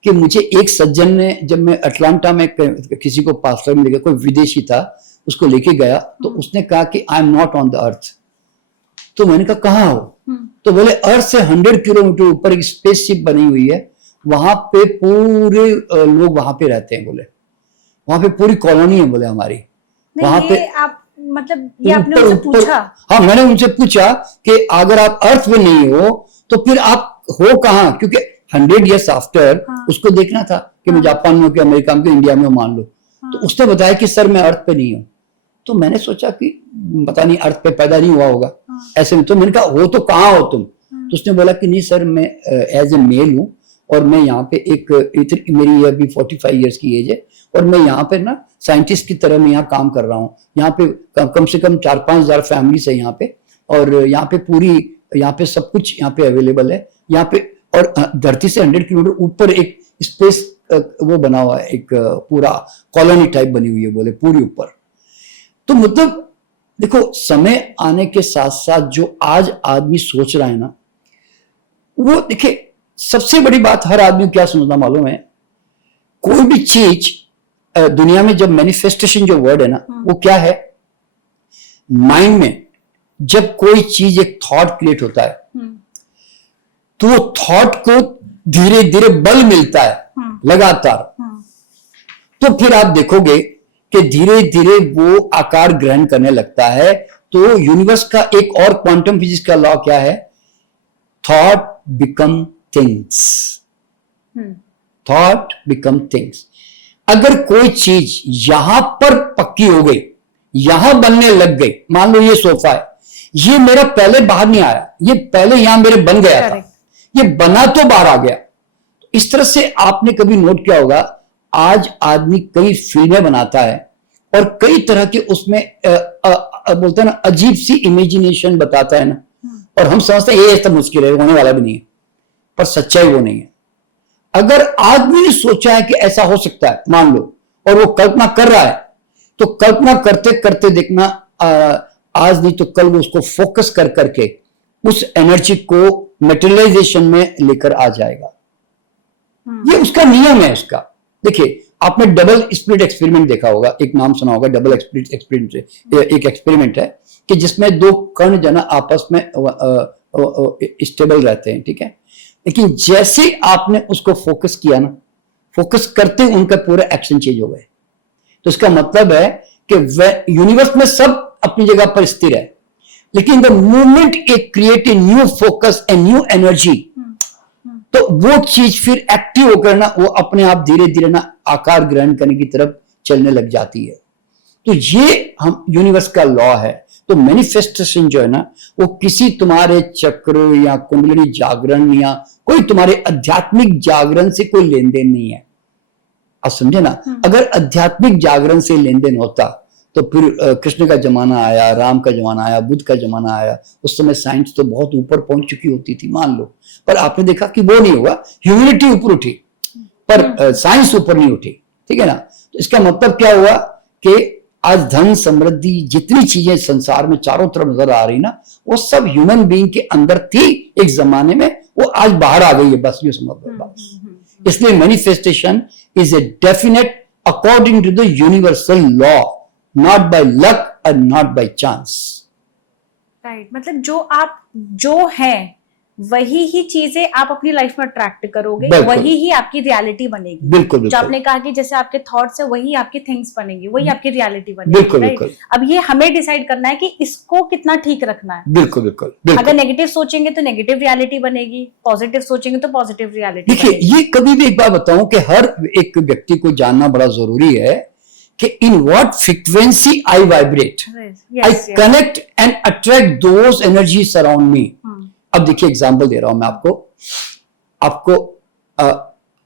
कि मुझे एक सज्जन ने, जब मैं अटलांटा में किसी को पास्टर में लेके, कोई विदेशी था, उसको लेके गया, तो उसने कहा कि I am not on the earth. तो मैंने कहा कहाँ हो? तो बोले अर्थ से 100 किलोमीटर ऊपर एक स्पेसशिप बनी हुई है, वहां पे पूरे लोग वहां पे रहते हैं, बोले वहां पे पूरी कॉलोनी है, बोले हमारी वहां पे। आप मतलब ये आपने उनसे पूछा? हाँ, मैंने उनसे पूछा कि अगर आप अर्थ पे नहीं हो तो फिर आप हो कहाँ? क्योंकि 100 years आफ्टर उसको देखना था कि मैं जापान में हूँ कि अमेरिका में, इंडिया में, मान लो। तो उसने बताया कि सर मैं अर्थ पे नहीं हूँ। तो मैंने सोचा कि पता नहीं अर्थ पे पैदा नहीं हुआ होगा ऐसे में। तो मैंने कहा हो तो कहाँ हो तुम? तो उसने बोला कि नहीं सर, मैं एज ए मेल हूँ और मैं यहाँ पे मेरी अभी 45 years की एज है, और मैं यहाँ पे ना साइंटिस्ट की तरह मैं यहाँ काम कर रहा हूँ। यहाँ पे कम से कम 4-5 हजार फैमिलीज है यहाँ पे, और यहाँ पे सब कुछ यहाँ पे अवेलेबल है यहाँ पे। और धरती से 100 किलोमीटर ऊपर एक स्पेस वो बना हुआ है, एक पूरा कॉलोनी टाइप बनी हुई है, बोले पूरी ऊपर। तो मतलब देखो, समय आने के साथ साथ जो आज आदमी सोच रहा है ना, वो देखिए सबसे बड़ी बात हर आदमी क्या समझना मालूम है, कोई भी चीज दुनिया में जब मैनिफेस्टेशन जो वर्ड है ना, वो क्या है? माइंड में जब कोई चीज, एक थॉट क्रिएट होता है, तो वो थॉट को धीरे धीरे बल मिलता है लगातार। तो फिर आप देखोगे कि धीरे धीरे वो आकार ग्रहण करने लगता है। तो यूनिवर्स का एक और क्वांटम फिजिक्स का लॉ क्या है? Thought become things. Thought become things. अगर कोई चीज यहां पर पक्की हो गई, यहां बनने लग गई, मान लो ये सोफा है, ये मेरा पहले बाहर नहीं आया, ये पहले यहां मेरे बन गया था, ये बना तो बाहर आ गया। इस तरह से आपने कभी नोट किया होगा, आज आदमी कई फिल्में बनाता है और कई तरह के उसमें बोलते हैं ना, अजीब सी इमेजिनेशन बताता है ना, और हम समझते हैं ये तो मुश्किल है, होने वाला भी नहीं है, पर सच्चाई वो नहीं है। अगर आदमी ने सोचा है कि ऐसा हो सकता है, मान लो, और वो कल्पना कर रहा है, तो कल्पना करते करते देखना आज नहीं तो कल वो उसको फोकस कर करके उस एनर्जी को मेटेरियलाइजेशन में लेकर आ जाएगा। ये उसका नियम है उसका। देखिए, आपने डबल स्प्लिट एक्सपेरिमेंट देखा होगा, एक नाम सुना होगा डबल स्प्लिट एक्सपेरिमेंट। एक एक्सपेरिमेंट है कि जिसमें दो कण जना आपस में स्टेबल रहते हैं, ठीक है, लेकिन जैसे आपने उसको फोकस किया ना, फोकस करते उनका पूरा एक्शन चेंज हो गए। तो इसका मतलब है कि यूनिवर्स में सब अपनी जगह पर स्थिर है, लेकिन the movement it create a new focus a new energy, तो वो चीज फिर एक्टिव होकर ना वो अपने आप धीरे धीरे ना आकार ग्रहण करने की तरफ चलने लग जाती है। तो ये हम यूनिवर्स का लॉ है। तो मैनिफेस्टेशन जो है ना, वो किसी तुम्हारे चक्र या कुंडली जागरण या कोई तुम्हारे आध्यात्मिक जागरण से कोई लेन देन नहीं है। आप समझे ना? अगर आध्यात्मिक जागरण से लेन देन होता तो फिर कृष्ण का जमाना आया, राम का जमाना आया, बुद्ध का जमाना आया, उस समय साइंस तो बहुत ऊपर पहुंच चुकी होती थी, मान लो। पर आपने देखा कि वो नहीं हुआ, ह्यूमैनिटी ऊपर उठी पर साइंस ऊपर नहीं उठी, ठीक है ना? तो इसका मतलब क्या हुआ कि आज धन समृद्धि जितनी चीजें संसार में चारों तरफ नजर आ रही ना, वो सब ह्यूमन बीइंग के अंदर थी एक जमाने में, वो आज बाहर आ गई है, बस ये समझ लो बस। इसलिए manifestation is a definite according to the universal law, not by luck और नॉट बाय चांस। राइट, मतलब जो है वही ही चीजें आप अपनी लाइफ में अट्रैक्ट करोगे, वही ही आपकी रियलिटी बनेगी। बिल्कुल, जो आपने कहा कि जैसे आपके थॉट्स है वही आपकी थिंग्स बनेगी, वही आपकी रियलिटी बनेगी। बिल्कुल, बिल्कुल। अब ये हमें डिसाइड करना है कि इसको कितना ठीक रखना है। बिल्कुल, बिल्कुल, बिल्कुल। अगर नेगेटिव सोचेंगे तो नेगेटिव रियलिटी बनेगी, पॉजिटिव सोचेंगे तो पॉजिटिव रियलिटी। देखिए, ये कभी भी एक बात बताऊं कि हर एक व्यक्ति को जानना बड़ा जरूरी है कि in what frequency I vibrate, I connect and attract those energies around me. अब देखिए, एग्जाम्पल दे रहा हूं मैं आपको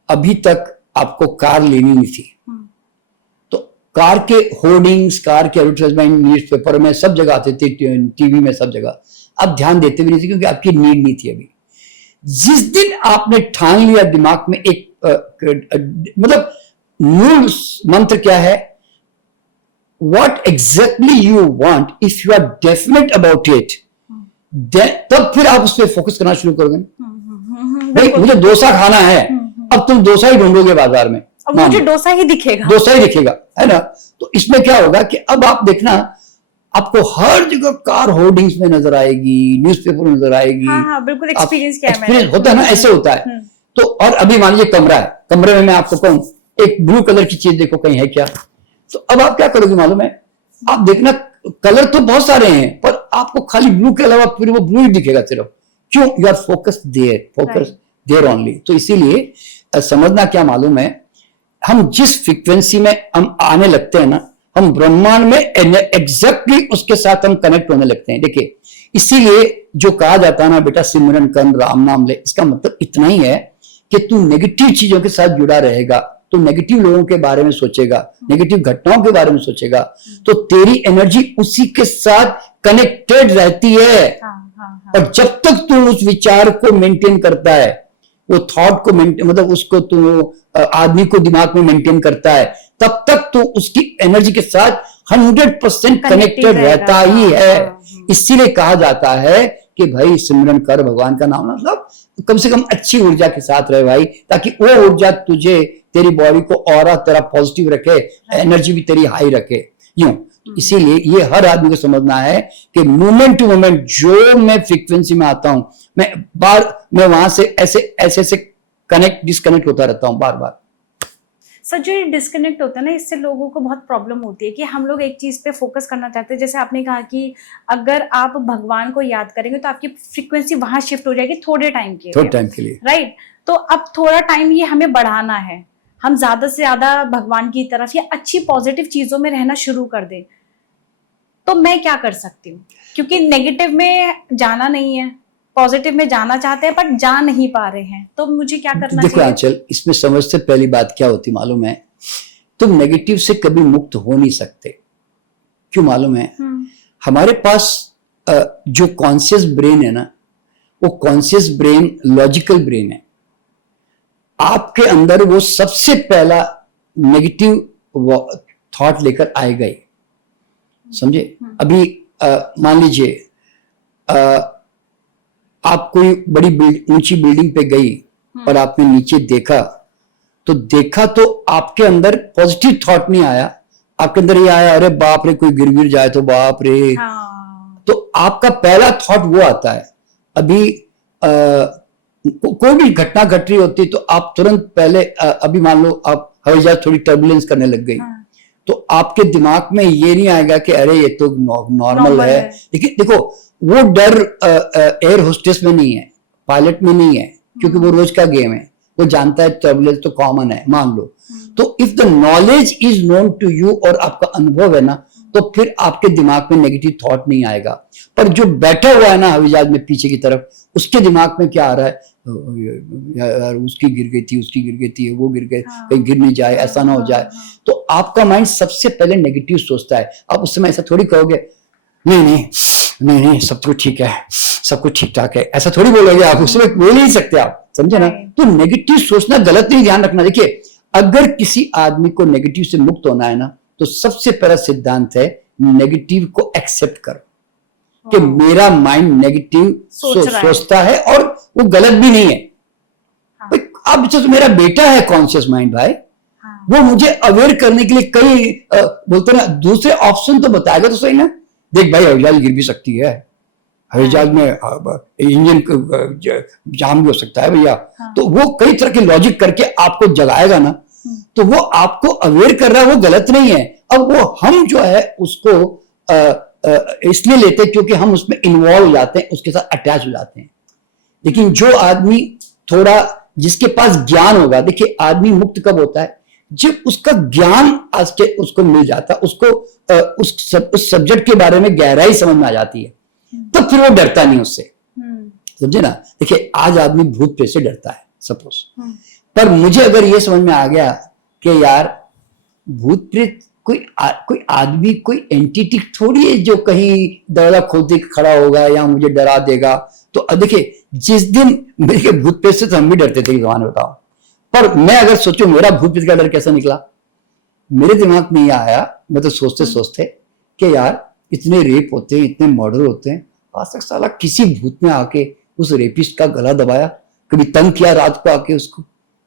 अभी तक आपको कार लेनी नहीं थी, तो कार के होर्डिंग्स, कार के एडवर्टाइजमेंट न्यूज़पेपर में सब जगह आते थे, टीवी में सब जगह। आप ध्यान देते भी नहीं थे क्योंकि आपकी नीड नहीं थी अभी। जिस दिन आपने ठान लिया दिमाग में एक मतलब मूल मंत्र क्या है, what exactly you want, if you are definite about it, तब फिर आप उस पर फोकस करना शुरू करोगे। भाई मुझे डोसा खाना है, अब तुम डोसा ही ढूंढोगे बाजार में, अब मुझे डोसा ही दिखेगा, डोसा ही दिखेगा, है ना। तो इसमें क्या होगा कि अब आप देखना, आपको हर जगह कार होर्डिंग्स में नजर आएगी, न्यूज़पेपर में नजर आएगी। हाँ, बिल्कुल एक्सपीरियंस किया है मैंने। एक्सपीरियंस होता है ना, ऐसे होता है। तो और अभी मान लीजिए कमरा है, कमरे में मैं आपको कहूं एक ब्लू कलर की चीज देखो कहीं है क्या, तो अब आप क्या करोगे मालूम है, आप देखना कलर तो बहुत सारे हैं पर आपको खाली ब्लू के अलावा फिर वो ब्लू ही दिखेगा सिर्फ। क्यों? You are focused there only. तो इसीलिए समझना क्या मालूम है, हम जिस फ्रीक्वेंसी में हम आने लगते हैं ना, हम ब्रह्मांड में एग्जैक्टली उसके साथ हम कनेक्ट होने लगते हैं। देखिए, इसीलिए जो कहा जाता है ना, बेटा सिमरन कर, राम नाम ले, इसका मतलब इतना ही है कि तू नेगेटिव चीजों के साथ जुड़ा रहेगा, तो नेगेटिव लोगों के बारे में सोचेगा, नेगेटिव घटनाओं के बारे में सोचेगा, तो तेरी एनर्जी उसी के साथ कनेक्टेड रहती है। और जब तक तू उस विचार को मेंटेन करता है, वो थॉट को मतलब उसको तू आदमी को दिमाग में मेंटेन करता है, तब तक तो उसकी एनर्जी के साथ 100% कनेक्टेड रहता ही है। इसीलिए कहा जाता है कि भाई सिमरन कर भगवान का नाम, मतलब कम से कम अच्छी ऊर्जा के साथ रहे भाई, ताकि वो ऊर्जा तुझे, तेरी बॉडी को और तेरा पॉजिटिव रखे, एनर्जी भी तेरी हाई रखे, यूं। इसीलिए ये हर आदमी को समझना है कि मोमेंट टू मोमेंट जो मैं फ्रीक्वेंसी में आता हूं, मैं वहां से ऐसे कनेक्ट डिस्कनेक्ट होता रहता हूं बार बार। सर, जो ये डिस्कनेक्ट होता है ना, इससे लोगों को बहुत प्रॉब्लम होती है कि हम लोग एक चीज पे फोकस करना चाहते हैं। जैसे आपने कहा कि अगर आप भगवान को याद करेंगे तो आपकी फ्रीक्वेंसी वहां शिफ्ट हो जाएगी थोड़े टाइम के लिए, राइट। तो अब थोड़ा टाइम ये हमें बढ़ाना है, हम ज्यादा से ज्यादा भगवान की तरफ या अच्छी पॉजिटिव चीजों में रहना शुरू कर दें, तो मैं क्या कर सकती हूँ? क्योंकि नेगेटिव में जाना नहीं है, पॉजिटिव में जाना चाहते हैं पर जा नहीं पा रहे हैं, तो मुझे क्या करना चाहिए? देखो आंचल, इसमें समझते पहली बात क्या होती मालूम है, तुम नेगेटिव से कभी मुक्त हो नहीं सकते। क्यों मालूम है? हमारे पास जो कॉन्शियस ब्रेन है ना, वो कॉन्शियस ब्रेन लॉजिकल ब्रेन है। आपके अंदर वो सबसे पहला नेगेटिव थॉट लेकर आएगा ही, समझे। अभी मान लीजिए आप कोई बड़ी ऊंची बिल्डिंग पे गई और आपने नीचे देखा तो आपके अंदर पॉजिटिव थॉट नहीं आया, आपके अंदर ये आया, अरे बाप रे कोई गिर जाए तो बाप रे। तो आपका पहला थॉट वो आता है। अभी कोई भी घटना घट रही होती तो आप तुरंत पहले अभी मान लो आप हवाई जहाज थोड़ी टर्बुलेंस करने लग गई, तो आपके दिमाग में ये नहीं आएगा कि अरे ये तो नॉर्मल है। लेकिन देखो, वो डर एयर होस्टेस में नहीं है, पायलट में नहीं है, क्योंकि वो रोज का गेम है, वो जानता है टर्बुलेंस तो कॉमन है, मान लो। तो if the knowledge is known to you और आपका अनुभव है ना, तो फिर आपके दिमाग में नेगेटिव थॉट नहीं आएगा। पर जो बैठा हुआ है ना हवाई जहाज में पीछे की तरफ, उसके दिमाग में क्या आ रहा है, यार उसकी गिर गई थी, वो गिर गए, कहीं गिर नहीं जाए, ऐसा ना हो जाए। तो आपका माइंड सबसे पहले नेगेटिव सोचता है। आप उस समय ऐसा थोड़ी कहोगे, नहीं सब कुछ ठीक है, सब कुछ ठीक ठाक है, ऐसा थोड़ी बोलोगे आप, उसमें बोल नहीं सकते आप, समझे ना। तो नेगेटिव सोचना गलत नहीं, ध्यान रखना। देखिए, अगर किसी आदमी को नेगेटिव से मुक्त होना है ना, तो सबसे पहला सिद्धांत है नेगेटिव को एक्सेप्ट करो कि मेरा माइंड नेगेटिव सोचता है और वो गलत भी नहीं है। अब तो मेरा बेटा है कॉन्शियस माइंड भाई, वो मुझे अवेयर करने के लिए कई बोलते ना दूसरे ऑप्शन तो बताएगा तो सही ना। देख भाई, हवाई जहाज गिर भी सकती है, हवाई जहाज में इंजन जाम भी हो सकता है भैया। तो वो कई तरह के लॉजिक करके आपको जगाएगा ना, तो वो आपको अवेयर कर रहा है, वो गलत नहीं है। अब वो हम जो है उसको इसलिए लेते हैं क्योंकि हम उसमें इन्वॉल्व हो जाते हैं, उसके साथ अटैच हो जाते हैं। लेकिन जो आदमी थोड़ा जिसके पास ज्ञान होगा, देखिए आदमी मुक्त कब होता है, जब उसका ज्ञान आज के उसको मिल जाता, उसको उस सब्जेक्ट के बारे में गहराई समझ में आ जाती है, तब फिर वो डरता नहीं उससे, समझे ना। देखिए, आज आदमी भूत प्रेत से डरता है सपोज, पर मुझे अगर ये समझ में आ गया कि यार भूत प्रेत कोई आदमी, कोई एंटिटी थोड़ी है जो कहीं दरवाजा खोलते खड़ा होगा या मुझे डरा देगा। तो देखिए, जिस दिन मेरे भूत प्रेत से तो हम भी डरते थे, जवान बताओ, पर मैं अगर सोचूं मेरा भूत प्रेत का डर कैसा निकला, मेरे दिमाग में ये आया, मैं तो सोचते सोचते कि यार इतने रेप होते हैं, इतने मर्डर होते हैं, आज तक साला किसी भूत ने आके उस रेपिस्ट का गला दबाया, कभी तंग किया रात को आके उसको?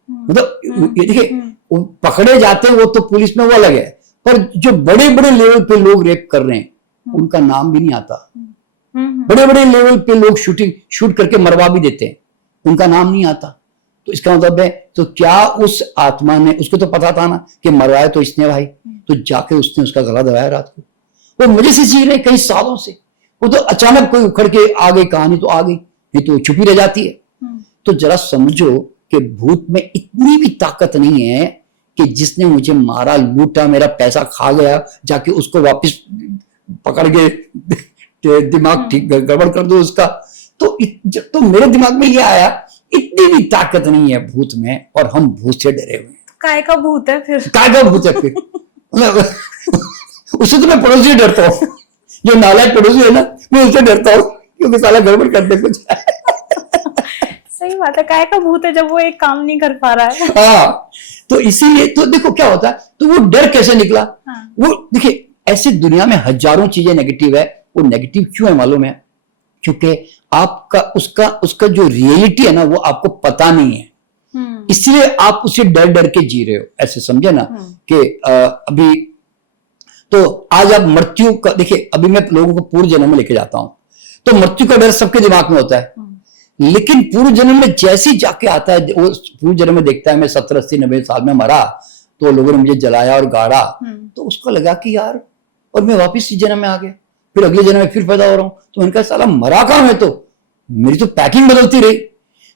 मतलब ये देखिए, वो पकड़े जाते हैं वो तो पुलिस में वो अलग है, पर जो बड़े बड़े लेवल पे लोग रेप कर रहे हैं उनका नाम भी नहीं आता। बड़े बड़े लेवल पे लोग शूट करके मरवा भी देते हैं, उनका नाम नहीं आता। तो इसका मतलब है, तो क्या उस आत्मा ने, उसको तो पता था ना कि मरवाया तो इसने भाई, तो जाके उसने उसका गला दबाया रात को। वो मजे से जी रहे कई सालों से, वो तो अचानक कोई उखड़ के आ गई कहानी तो आ गई, नहीं तो छुपी रह जाती है। तो जरा समझो कि भूत में इतनी भी ताकत नहीं है कि जिसने मुझे मारा, लूटा, मेरा पैसा खा गया, जाके उसको वापस पकड़ के दिमाग ठीक गड़बड़ कर दो उसका। तो मेरे दिमाग में ये आया, इतनी भी ताकत नहीं है भूत में, और हम भूत से डरे हुए हैं। काय का भूत है फिर? काय का भूत है फिर? मतलब उससे तो मैं पड़ोसी डरता हूँ, जो नालायक पड़ोसी है ना, मैं उससे डरता हूँ, क्योंकि साला गड़बड़ करते कुछ। सही बात है, काय का भूत है जब वो एक काम नहीं कर पा रहा है। हाँ, तो इसीलिए तो देखो क्या होता है, तो वो डर कैसे निकला? हाँ। वो देखिए, ऐसे दुनिया में हजारों चीजें नेगेटिव है, वो नेगेटिव क्यों है मालूम है? क्योंकि आपका उसका जो रियलिटी है ना, वो आपको पता नहीं है, इसलिए आप उसे डर डर के जी रहे हो। ऐसे समझे ना कि अभी तो आज आप मृत्यु का, देखिए अभी मैं लोगों को पूर्व जन्म में लेके जाता हूं, तो मृत्यु का डर सबके दिमाग में होता है, लेकिन पूर्व जन्म में जैसे ही जाके आता है, वो पूर्व जन्म में देखता है मैं 70, 80, 90 साल में मरा, तो लोगों ने मुझे जलाया और गाड़ा, तो उसको लगा कि यार, और मैं वापिस इस जन्म में आ गया, फिर अगले जन्म में फिर पैदा हो रहा हूं, तो उनका साला मरा कहां है, तो मेरी तो पैकिंग बदलती रही।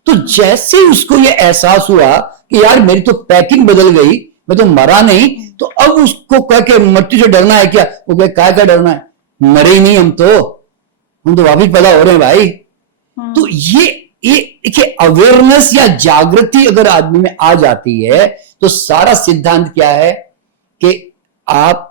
तो जैसे ही उसको ये एहसास हुआ कि यार मेरी तो पैकिंग बदल गई, मैं तो मरा नहीं, तो अब उसको कह के मृत्यु से डरना है क्या? वो कहे काय का डरना है, मरे ही नहीं हम तो वापिस पैदा हो रहे हैं भाई। तो ये देखिए, अवेयरनेस या जागृति अगर आदमी में आ जाती है, तो सारा सिद्धांत क्या है कि आप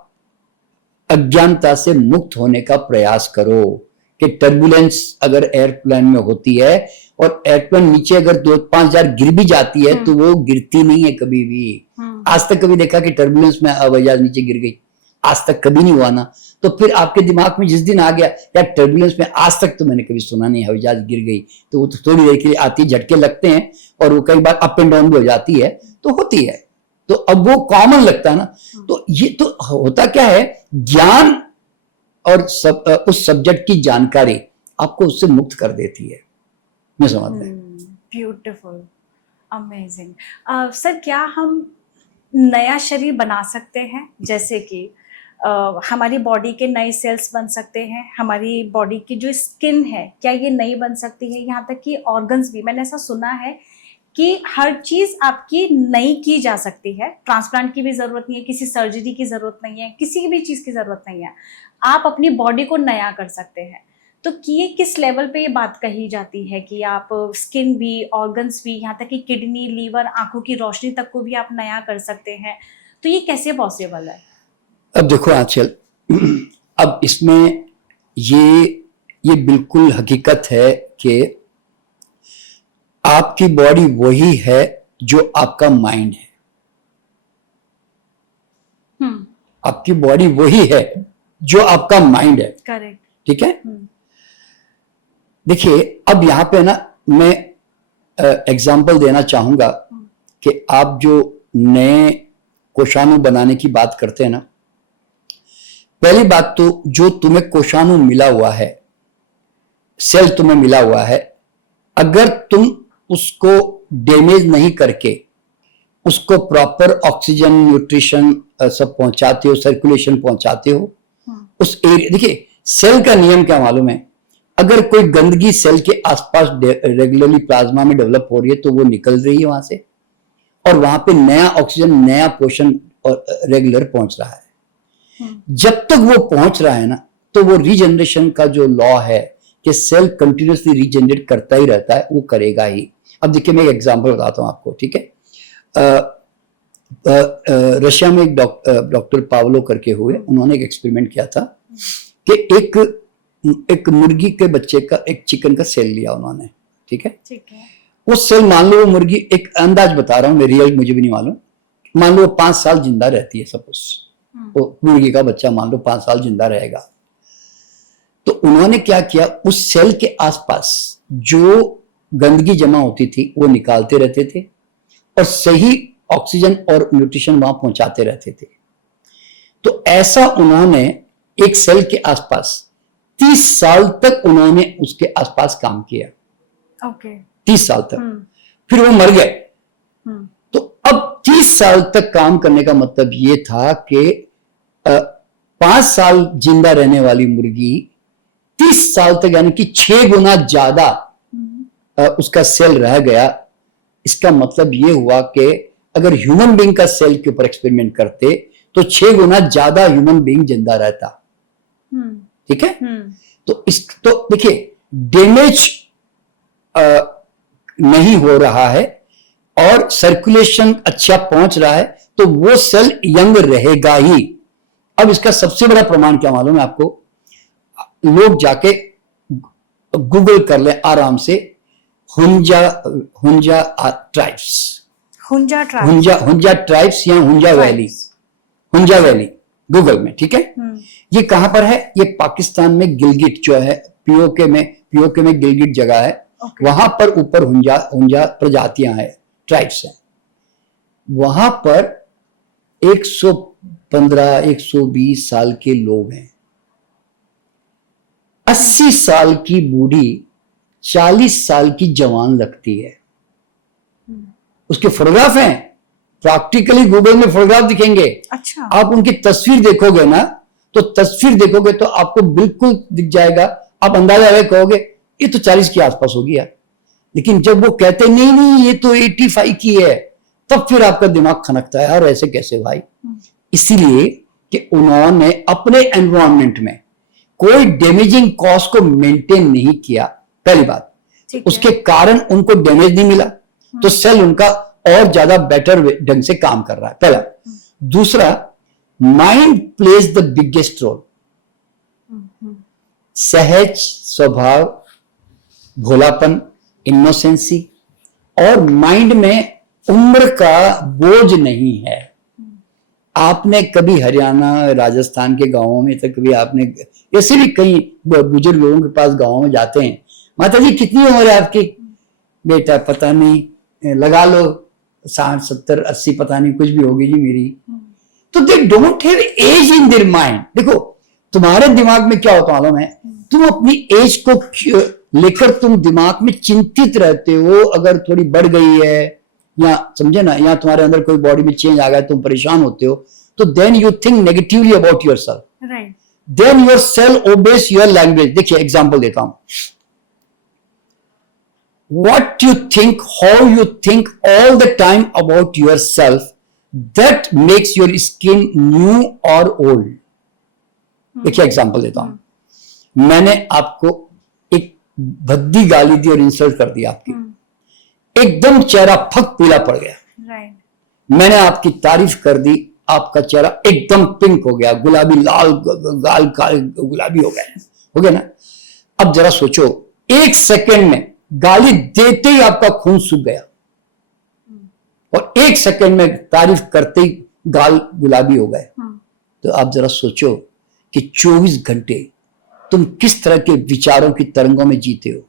अज्ञानता से मुक्त होने का प्रयास करो। कि टर्बुलेंस अगर एयरप्लेन में होती है, और एयरप्लेन नीचे अगर 2-5 हजार गिर भी जाती है, तो वो गिरती नहीं है कभी भी। आज तक कभी देखा कि टर्बुलेंस में हवाई जहाज नीचे गिर गई? आज तक कभी नहीं हुआ ना। तो फिर आपके दिमाग में जिस दिन आ गया यार टर्बुलेंस में आज तक तो मैंने कभी सुना नहीं हवाई जहाज गिर गई, तो वो तो थोड़ी देर के लिए आती, झटके लगते हैं, और वो कई बार अप एंड डाउन भी हो जाती है, तो होती है, तो अब वो कॉमन लगता है ना। तो ये तो होता क्या है, ज्ञान और उस सब्जेक्ट की जानकारी आपको उससे मुक्त कर देती है। मैं समझता हूं। Beautiful, amazing. सर, क्या हम नया शरीर बना सकते हैं? जैसे कि हमारी बॉडी के नए सेल्स बन सकते हैं, हमारी बॉडी की जो स्किन है क्या ये नई बन सकती है, यहाँ तक कि ऑर्गन्स भी। मैंने ऐसा सुना है कि हर चीज आपकी नई की जा सकती है, ट्रांसप्लांट की भी जरूरत नहीं है, किसी सर्जरी की जरूरत नहीं है, किसी भी चीज की जरूरत नहीं है, आप अपनी बॉडी को नया कर सकते हैं। तो ये किस लेवल पे ये बात कही जाती है कि आप स्किन भी, ऑर्गन्स भी, यहाँ तक कि किडनी, लीवर, आंखों की रोशनी तक को भी आप नया कर सकते हैं? तो ये कैसे पॉसिबल है? अब देखो आंचल, अब इसमें ये बिल्कुल हकीकत है कि आपकी बॉडी वही है जो आपका माइंड है। आपकी बॉडी वही है जो आपका माइंड है। करेक्ट। ठीक है। देखिए, अब यहां पे ना मैं एग्जाम्पल देना चाहूंगा कि आप जो नए कोषाणु बनाने की बात करते हैं ना, पहली बात तो जो तुम्हें कोषाणु मिला हुआ है, सेल तुम्हें मिला हुआ है, अगर तुम उसको डैमेज नहीं करके उसको प्रॉपर ऑक्सीजन, न्यूट्रिशन सब पहुंचाते हो, सर्कुलेशन पहुंचाते हो उस एरिया। देखिए, सेल का नियम क्या मालूम है, अगर कोई गंदगी सेल के आसपास रेगुलरली प्लाज्मा में डेवलप हो रही है तो वो निकल रही है वहां से, और वहां पे नया ऑक्सीजन, नया पोषण और रेगुलर पहुंच रहा है। जब तक वो पहुंच रहा है ना, तो वो रीजनरेशन का जो लॉ है कि सेल कंटिन्यूसली रीजनरेट करता ही रहता है, वो करेगा ही। अब देखिए, मैं एक एग्जांपल बताता हूं आपको, ठीक है। रशिया में एक डॉक्टर पावलो करके हुए, उन्होंने एक एक्सपेरिमेंट किया था कि एक मुर्गी के बच्चे का, एक चिकन का सेल लिया उन्होंने, ठीक है। वो सेल, मान लो वो मुर्गी, एक अंदाज बता रहा हूँ मैं, रियल मुझे भी नहीं मालूम, मान लो 5 साल जिंदा रहती है, सपोज वो मुर्गी का बच्चा मान लो 5 साल जिंदा रहेगा। तो उन्होंने क्या किया, उस सेल के आसपास जो गंदगी जमा होती थी वो निकालते रहते थे और सही ऑक्सीजन और न्यूट्रिशन वहां पहुंचाते रहते थे। तो ऐसा उन्होंने एक सेल के आसपास 30 साल तक उन्होंने उसके आसपास काम किया। ओके। 30 साल तक। फिर वो मर गए। तो अब 30 साल तक काम करने का मतलब ये था कि 5 साल जिंदा रहने वाली मुर्गी 30 साल तक, यानी कि 6 गुना ज्यादा उसका सेल रह गया। इसका मतलब ये हुआ कि अगर ह्यूमन बीइंग का सेल के ऊपर एक्सपेरिमेंट करते तो 6 गुना ज्यादा ह्यूमन बीइंग जिंदा रहता। ठीक है। तो देखिए, डैमेज नहीं हो रहा है और सर्कुलेशन अच्छा पहुंच रहा है, तो वो सेल यंग रहेगा ही। अब इसका सबसे बड़ा प्रमाण क्या मालूम है आपको? लोग जाके गूगल कर ले आराम से, हुंजा ट्राइब्स, हुंजा ट्राइब्स या हुंजा वैली गूगल में, ठीक है। ये कहां पर है? ये पाकिस्तान में गिलगिट जो है, पीओके में गिलगिट जगह है। वहां पर ऊपर हुंजा प्रजातियां हैं, ट्राइब्स हैं। वहां पर 115-120 साल के लोग हैं। 80 साल की बूढ़ी 40 साल की जवान लगती है। उसके फोटोग्राफ हैं, प्रैक्टिकली गूगल में फोटोग्राफ दिखेंगे। अच्छा। आप उनकी तस्वीर देखोगे ना, तो आपको बिल्कुल दिख जाएगा। आप अंदाजा लगा कहोगे ये तो 40 के आसपास होगी यार। लेकिन जब वो कहते नहीं ये तो 85 की है, तब फिर आपका दिमाग खनकता है, यार ऐसे कैसे भाई। इसीलिए कि उन्होंने अपने एनवायरनमेंट में कोई डैमेजिंग कॉज को मेंटेन नहीं किया, पहली बात। उसके कारण उनको डैमेज नहीं मिला, तो सेल उनका और ज्यादा बेटर ढंग से काम कर रहा है, पहला। दूसरा, mind plays the biggest role. सहज स्वभाव, भोलापन, इनोसेंसी, और माइंड में उम्र का बोझ नहीं है। आपने कभी हरियाणा, राजस्थान के गांवों में, तो कभी आपने ऐसे भी कई बुजुर्ग लोगों के पास गांवों में जाते हैं, माता जी कितनी उम्र है आपकी? बेटा पता नहीं, लगा लो 60, 70, 80, पता नहीं, कुछ भी होगी जी मेरी। तो they don't have age in their mind. देखो, तुम्हारे दिमाग में क्या होता मालूम है? तुम अपनी एज को लेकर तुम दिमाग में चिंतित रहते हो। अगर थोड़ी बढ़ गई है, या समझे ना, या तुम्हारे अंदर कोई बॉडी में चेंज आ गया, तुम परेशान होते हो, तो then you think negatively about yourself, right. Then your cell obeys your language. देखिए, एग्जांपल देता हूं। What you think, how you think all the time about yourself, that makes your skin new or old. देखिए, example देता हूं। मैंने आपको एक भद्दी गाली दी और इंसल्ट कर दी आपकी, एकदम चेहरा फक पीला पड़ गया। right. मैंने आपकी तारीफ कर दी, आपका चेहरा एकदम पिंक हो गया, गुलाबी, लाल गाल गुलाबी हो गया ना। अब जरा सोचो, 1 सेकेंड में गाली देते ही आपका खून सूख गया, और 1 सेकेंड में तारीफ करते ही गाल गुलाबी हो गए। तो आप जरा सोचो कि 24 घंटे तुम किस तरह के विचारों की तरंगों में जीते हो,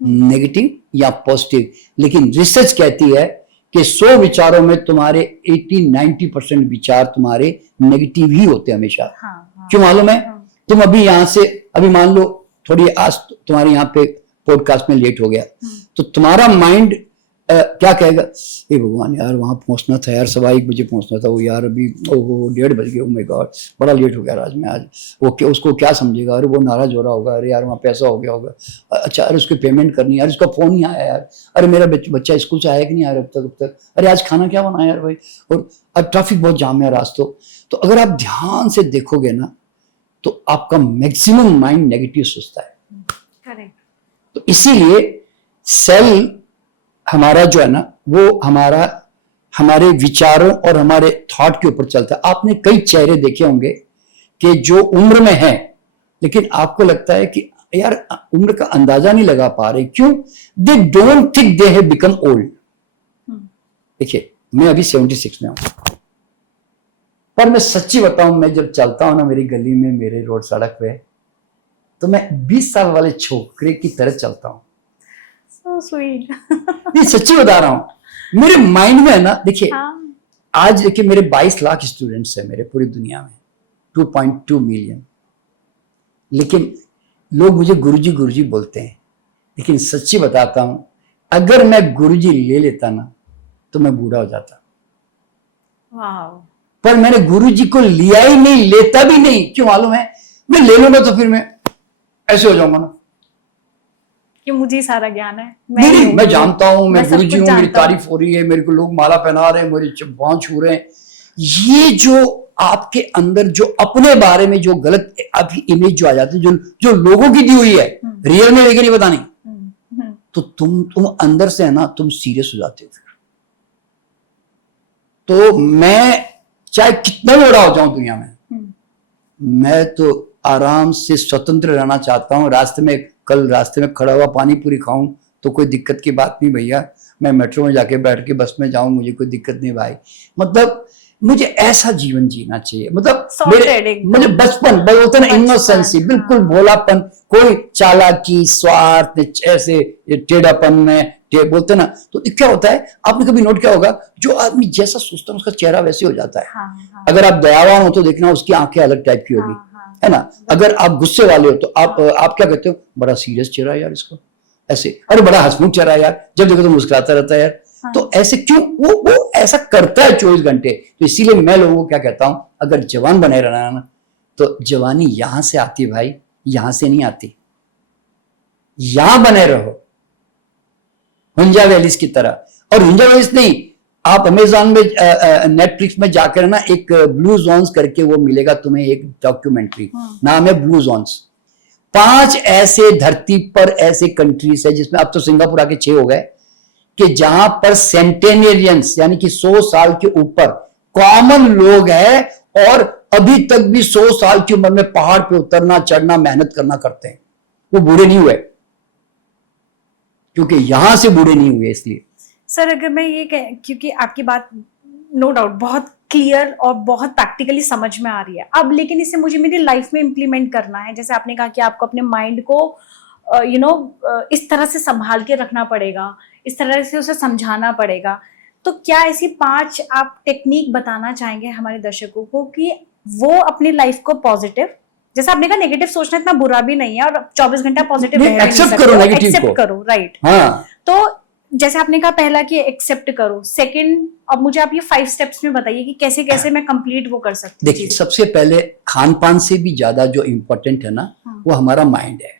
नेगेटिव या पॉजिटिव। लेकिन रिसर्च कहती है कि 100 विचारों में तुम्हारे 80-90% विचार तुम्हारे नेगेटिव ही होते हैं हमेशा। क्यों मालूम है? तुम अभी यहां से, अभी मान लो थोड़ी आज तुम्हारे यहाँ पे पॉडकास्ट में लेट हो गया, तो तुम्हारा माइंड क्या कहेगा? हे भगवान यार, वहां पहुंचना था यार, 1:15 बजे पहुंचना था, वो यार अभी 1:30 बज गए, ओ माय गॉड, बड़ा लेट हो गया आज मैं। आज वो उसको क्या समझेगा? अरे वो नाराज हो रहा होगा, अरे यार वहाँ पैसा हो गया होगा, अच्छा अरे उसकी पेमेंट करनी, यार उसका फोन नहीं आया यार, अरे मेरा बच्चा स्कूल से आया कि नहीं आया अब तक, अरे आज खाना क्या बनाया यार भाई, और अब ट्रैफिक बहुत जाम है रास्तों। तो अगर आप ध्यान से देखोगे ना, तो आपका मैक्सिमम माइंड नेगेटिव सोचता है। करेक्ट। तो इसीलिए सेल हमारा जो है ना, वो हमारे विचारों और हमारे थॉट के ऊपर चलता है। आपने कई चेहरे देखे होंगे कि जो उम्र में हैं, लेकिन आपको लगता है कि यार उम्र का अंदाजा नहीं लगा पा रहे। क्यों? They don't think they have become old. देखिए, मैं अभी 76 में हूं, पर मैं सच्ची बताऊं, मैं जब चलता हूं ना मेरी गली में, मेरे रोड सड़क पे, तो मैं 20 साल वाले छोकरे की तरह चलता हूं। So sweet. ये सच्ची बता रहा हूं। मेरे माइंड में है ना, देखिए आज देखिए मेरे 22 लाख स्टूडेंट्स हैं मेरे पूरी दुनिया में, 2.2 मिलियन। लेकिन लोग मुझे गुरुजी बोलते हैं, लेकिन सच्ची बताता हूं, अगर मैं गुरुजी ले लेता ना तो मैं बूढ़ा हो जाता। वाह। पर मैंने गुरुजी को लिया ही नहीं, लेता भी नहीं। क्यों मालूम है? मैं ले लूंगा तो फिर मैं ऐसे हो जाऊंगा ना कि मुझे सारा ज्ञान है, नहीं, मैं जानता हूं, मैं गुरुजी हूं, मेरी जानता हूं। तारीफ हो रही है, मेरे को लोग माला पहना रहे हैं, मेरी बाँह छू रहे हैं। ये जो आपके अंदर जो अपने बारे में जो गलत आपकी इमेज जो आ जाती है, जो लोगों की दी हुई है, रियल में लेके नहीं बतानी, तो तुम अंदर से है ना, तुम सीरियस हो जाते हो फिर। तो मैं चाहे कितना भी बड़ा हो जाऊं दुनिया में, मैं तो आराम से स्वतंत्र रहना चाहता हूं। रास्ते में खड़ा हुआ पानी पूरी खाऊं तो कोई दिक्कत की बात नहीं भैया। मैं मेट्रो में जाके बैठ के बस में जाऊं, मुझे कोई दिक्कत नहीं भाई। मतलब मुझे ऐसा जीवन जीना चाहिए। मतलब मुझे बचपन बोलते ना, इनोसेंसी, बिल्कुल भोलापन, कोई चालाकी, स्वार्थ, ऐसे टेढ़ापन में बोलते ना। तो क्या होता है, आपने कभी नोट किया होगा, जो आदमी जैसा सोचता है उसका चेहरा वैसे हो जाता है। हाँ। अगर आप दयावान हो तो देखना उसकी आंखें अलग टाइप की होगी, है ना। अगर आप गुस्से वाले हो तो आप क्या कहते हो, बड़ा सीरियस चेहरा है यार इसका, ऐसे, अरे बड़ा हंसमुख चेहरा है यार, जब देखो तो मुस्कुराता रहता है यार। तो ऐसे क्यों? वो ऐसा करता है 24 घंटे। तो इसीलिए मैं लोगों को क्या कहता हूं, अगर जवान बने रहना है ना, तो जवानी यहां से आती है भाई, यहां से नहीं आती। यहां बने रहो हुंजा वैलीज की तरह। और हुंजा वैलीज नहीं, आप अमेजॉन में नेटफ्लिक्स में जाकर ना एक ब्लू जोन्स करके वो मिलेगा तुम्हें, एक डॉक्यूमेंट्री, नाम है ब्लू जोन्स। 5 ऐसे धरती पर ऐसे कंट्रीज है, जिसमें अब तो सिंगापुर आके 6 हो गए, कि जहां पर सेंटेनियरियंस यानी कि 100 साल के ऊपर कॉमन लोग हैं, और अभी तक भी 100 साल की उम्र में पहाड़ पे उतरना चढ़ना मेहनत करना करते हैं। वो बूढ़े नहीं हुए, क्योंकि यहां से बूढ़े नहीं हुए। इसलिए सर, अगर मैं ये क्योंकि आपकी बात नो डाउट बहुत क्लियर और बहुत प्रैक्टिकली समझ में आ रही है अब, लेकिन इसे मुझे मेरी लाइफ में इम्प्लीमेंट करना है। जैसे आपने कहा कि आपको अपने माइंड को इस तरह से संभाल के रखना पड़ेगा, इस तरह से उसे समझाना पड़ेगा। तो क्या ऐसी 5 आप टेक्निक बताना चाहेंगे हमारे दर्शकों को कि वो अपनी लाइफ को पॉजिटिव, जैसे आपने कहा नेगेटिव सोचना इतना बुरा भी नहीं है, और 24 घंटा पॉजिटिव एक्सेप्ट करो, एक्सेप्ट करो, राइट। हाँ। तो जैसे आपने कहा पहला कि एक्सेप्ट करो, सेकंड, अब मुझे आप ये 5 स्टेप्स में बताइए कि कैसे कैसे मैं कंप्लीट वो कर सकती हूँ। देखिए, सबसे पहले खान पान से भी ज्यादा जो इम्पोर्टेंट है ना, वो हमारा माइंड है।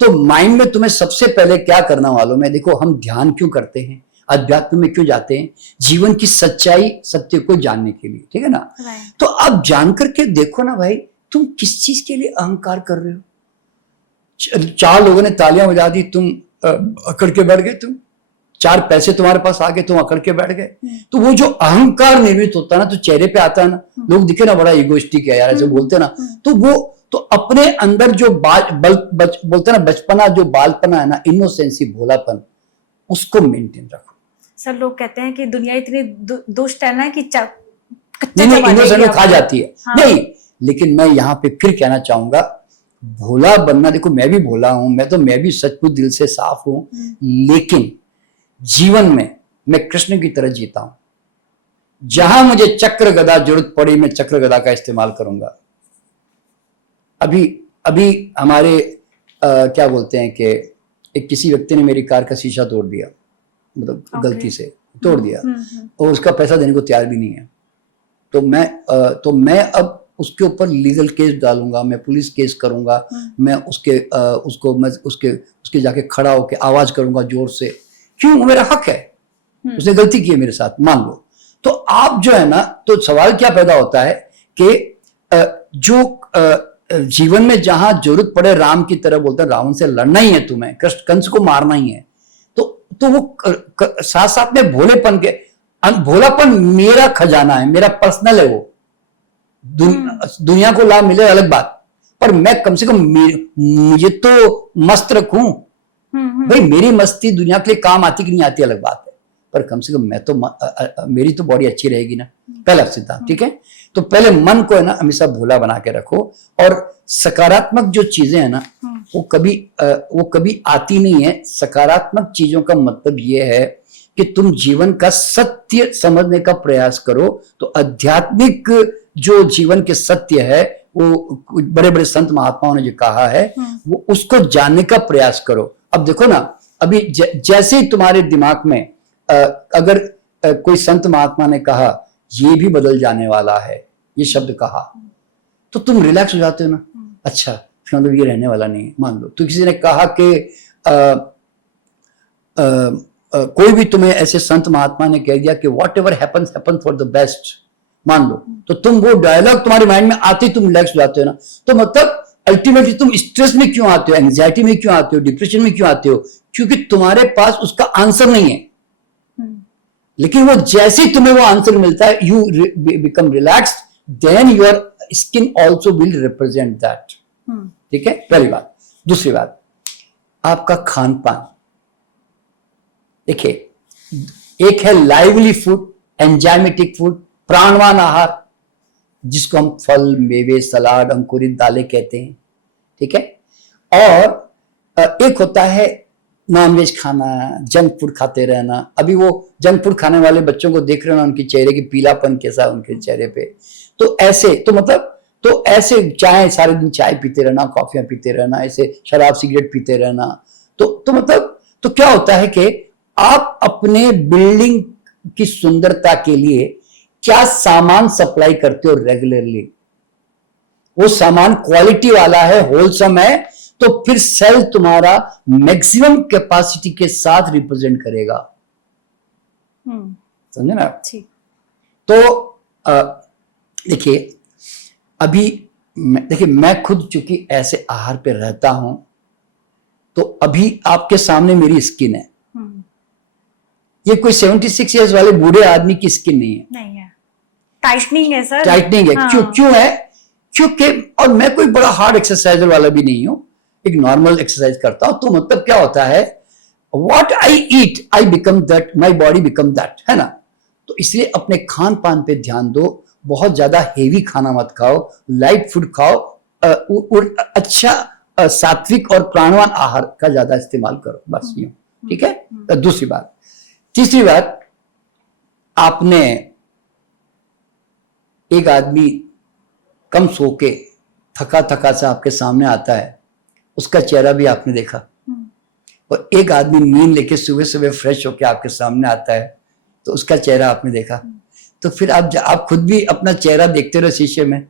तो माइंड में तुम्हें सबसे पहले क्या करना मालूम है? देखो, हम ध्यान क्यों करते हैं, अध्यात्म में क्यों जाते हैं? जीवन की सच्चाई, सत्य को जानने के लिए, ठीक है ना। तो अब जान करके देखो ना भाई, तुम किस चीज के लिए अहंकार कर रहे हो? 4 लोगों ने तालियां बजा दी, तुम अकड़ के बैठ गए, तुम 4 पैसे तुम्हारे पास आ गए, तुम अकड़ के बैठ गए। तो वो जो अहंकार निर्मित होता है ना, तो चेहरे पे आता है ना, लोग दिखे ना बड़ा इगोइस्टिक है यार, ऐसे बोलते ना, तो वो तो अपने अंदर जो बोलते ना बचपना, जो बालपना है ना, इनोसेंसी, भोलापन, उसको मेंटेन रखो। सर, लोग कहते हैं कि दुनिया इतनी दुष्ट है ना कि नहीं, इनोसेंस खा जाती है। हाँ। नहीं, लेकिन मैं यहाँ पे फिर कहना चाहूंगा, भोला बनना, देखो मैं भी भोला हूं, मैं भी सचमुच दिल से साफ हूं, लेकिन जीवन में मैं कृष्ण की तरह जीता हूं। जहां मुझे चक्र गदा जरूरत पड़ी, मैं चक्र गदा का इस्तेमाल करूंगा। अभी हमारे क्या बोलते हैं कि एक किसी व्यक्ति ने मेरी कार का शीशा तोड़ दिया, मतलब गलती से तोड़ दिया, और उसका पैसा देने को तैयार भी नहीं है। तो मैं अब उसके ऊपर लीगल केस डालूंगा, मैं पुलिस केस करूंगा, मैं उसके जाके खड़ा होकर आवाज करूंगा जोर से। क्यों? मेरा हक है, उसने गलती की है मेरे साथ, मान लो। तो आप जो है ना, तो सवाल क्या पैदा होता है कि जो जीवन में जहां जरूरत पड़े, राम की तरह बोलते हैं, रावण से लड़ना ही है तुम्हें, कंस को मारना ही है, तो वो साथ साथ में भोलेपन के, भोलापन मेरा खजाना है, मेरा पर्सनल है वो। दुनिया को लाभ मिले अलग बात, पर मैं कम से कम मुझे तो मस्त रखूं। भाई मेरी मस्ती दुनिया के लिए काम आती कि नहीं आती अलग बात है, पर कम से कम मैं तो मेरी तो बॉडी अच्छी रहेगी ना, पहला सिद्धांत। ठीक है, तो पहले मन को है ना हमेशा भोला बना के रखो, और सकारात्मक जो चीजें है ना वो कभी आती नहीं है। सकारात्मक चीजों का मतलब ये है कि तुम जीवन का सत्य समझने का प्रयास करो। तो आध्यात्मिक जो जीवन के सत्य है वो बड़े बड़े संत महात्माओं ने जो कहा है वो उसको जानने का प्रयास करो। अब देखो ना, अभी जैसे ही तुम्हारे दिमाग में अगर कोई संत महात्मा ने कहा ये भी बदल जाने वाला है, ये शब्द कहा, तो तुम रिलैक्स हो जाते हो ना। अच्छा, मतलब ये रहने वाला नहीं है। मान लो तो किसी ने कहा कि कोई भी तुम्हें ऐसे संत महात्मा ने कह दिया कि what ever happens happen for the best, मान लो, तो तुम वो डायलॉग तुम्हारे माइंड में आते ही तुम रिलैक्स हो जाते हो ना। तो मतलब अल्टीमेटली तुम स्ट्रेस में क्यों आते हो, एंग्जाइटी में क्यों आते हो, डिप्रेशन में क्यों आते हो? क्योंकि तुम्हारे पास उसका आंसर नहीं है। लेकिन वो जैसे ही तुम्हें वो आंसर मिलता है, you become relaxed, then your skin also will represent that. ठीक है, पहली बात। दूसरी बात, आपका खान पान। देखिए, एक है लाइवली फूड, एंजाइमेटिक फूड, प्राणवान आहार, जिसको हम फल, मेवे, सलाद, अंकुरित दालें कहते हैं। ठीक है, और एक होता है नॉनवेज खाना, जंक फूड खाते रहना। अभी वो जंक फूड खाने वाले बच्चों को देख रहे हो ना, उनके चेहरे की पीलापन कैसा उनके चेहरे पे। तो ऐसे तो ऐसे चाय, सारे दिन चाय पीते रहना, कॉफियां पीते रहना, ऐसे शराब सिगरेट पीते रहना, तो मतलब तो क्या होता है कि आप अपने बिल्डिंग की सुंदरता के लिए क्या सामान सप्लाई करते हो रेगुलरली, वो सामान क्वालिटी वाला है, होलसम है, तो फिर सेल तुम्हारा मैक्सिमम कैपेसिटी के साथ रिप्रेजेंट करेगा। समझे ना? तो देखिए, अभी देखिए मैं खुद चूंकि ऐसे आहार पे रहता हूं, तो अभी आपके सामने मेरी स्किन है। ये कोई 76 इयर्स वाले बूढ़े आदमी की स्किन नहीं है, टाइटनिंग है सर, टाइटनिंग है। हाँ। क्यों है? क्योंकि, और मैं कोई बड़ा हार्ड एक्सरसाइजर वाला भी नहीं हूं, एक नॉर्मल एक्सरसाइज करता हूं। तो मतलब क्या होता है, what I eat I become that, my body become that, है ना? तो इसलिए अपने खान पान पे ध्यान दो, बहुत ज्यादा हेवी खाना मत खाओ, लाइट फूड खाओ, अच्छा सात्विक और प्राणवान आहार का ज्यादा इस्तेमाल करो, बस यूं। ठीक है, दूसरी बात। तीसरी बात, आपने एक आदमी कम सो के थका थका सा आपके सामने आता है, उसका चेहरा भी आपने देखा, और एक आदमी नींद लेके सुबह सुबह फ्रेश होके आपके सामने आता है, तो उसका चेहरा आपने देखा। तो फिर आप खुद भी अपना चेहरा देखते रहो शीशे में,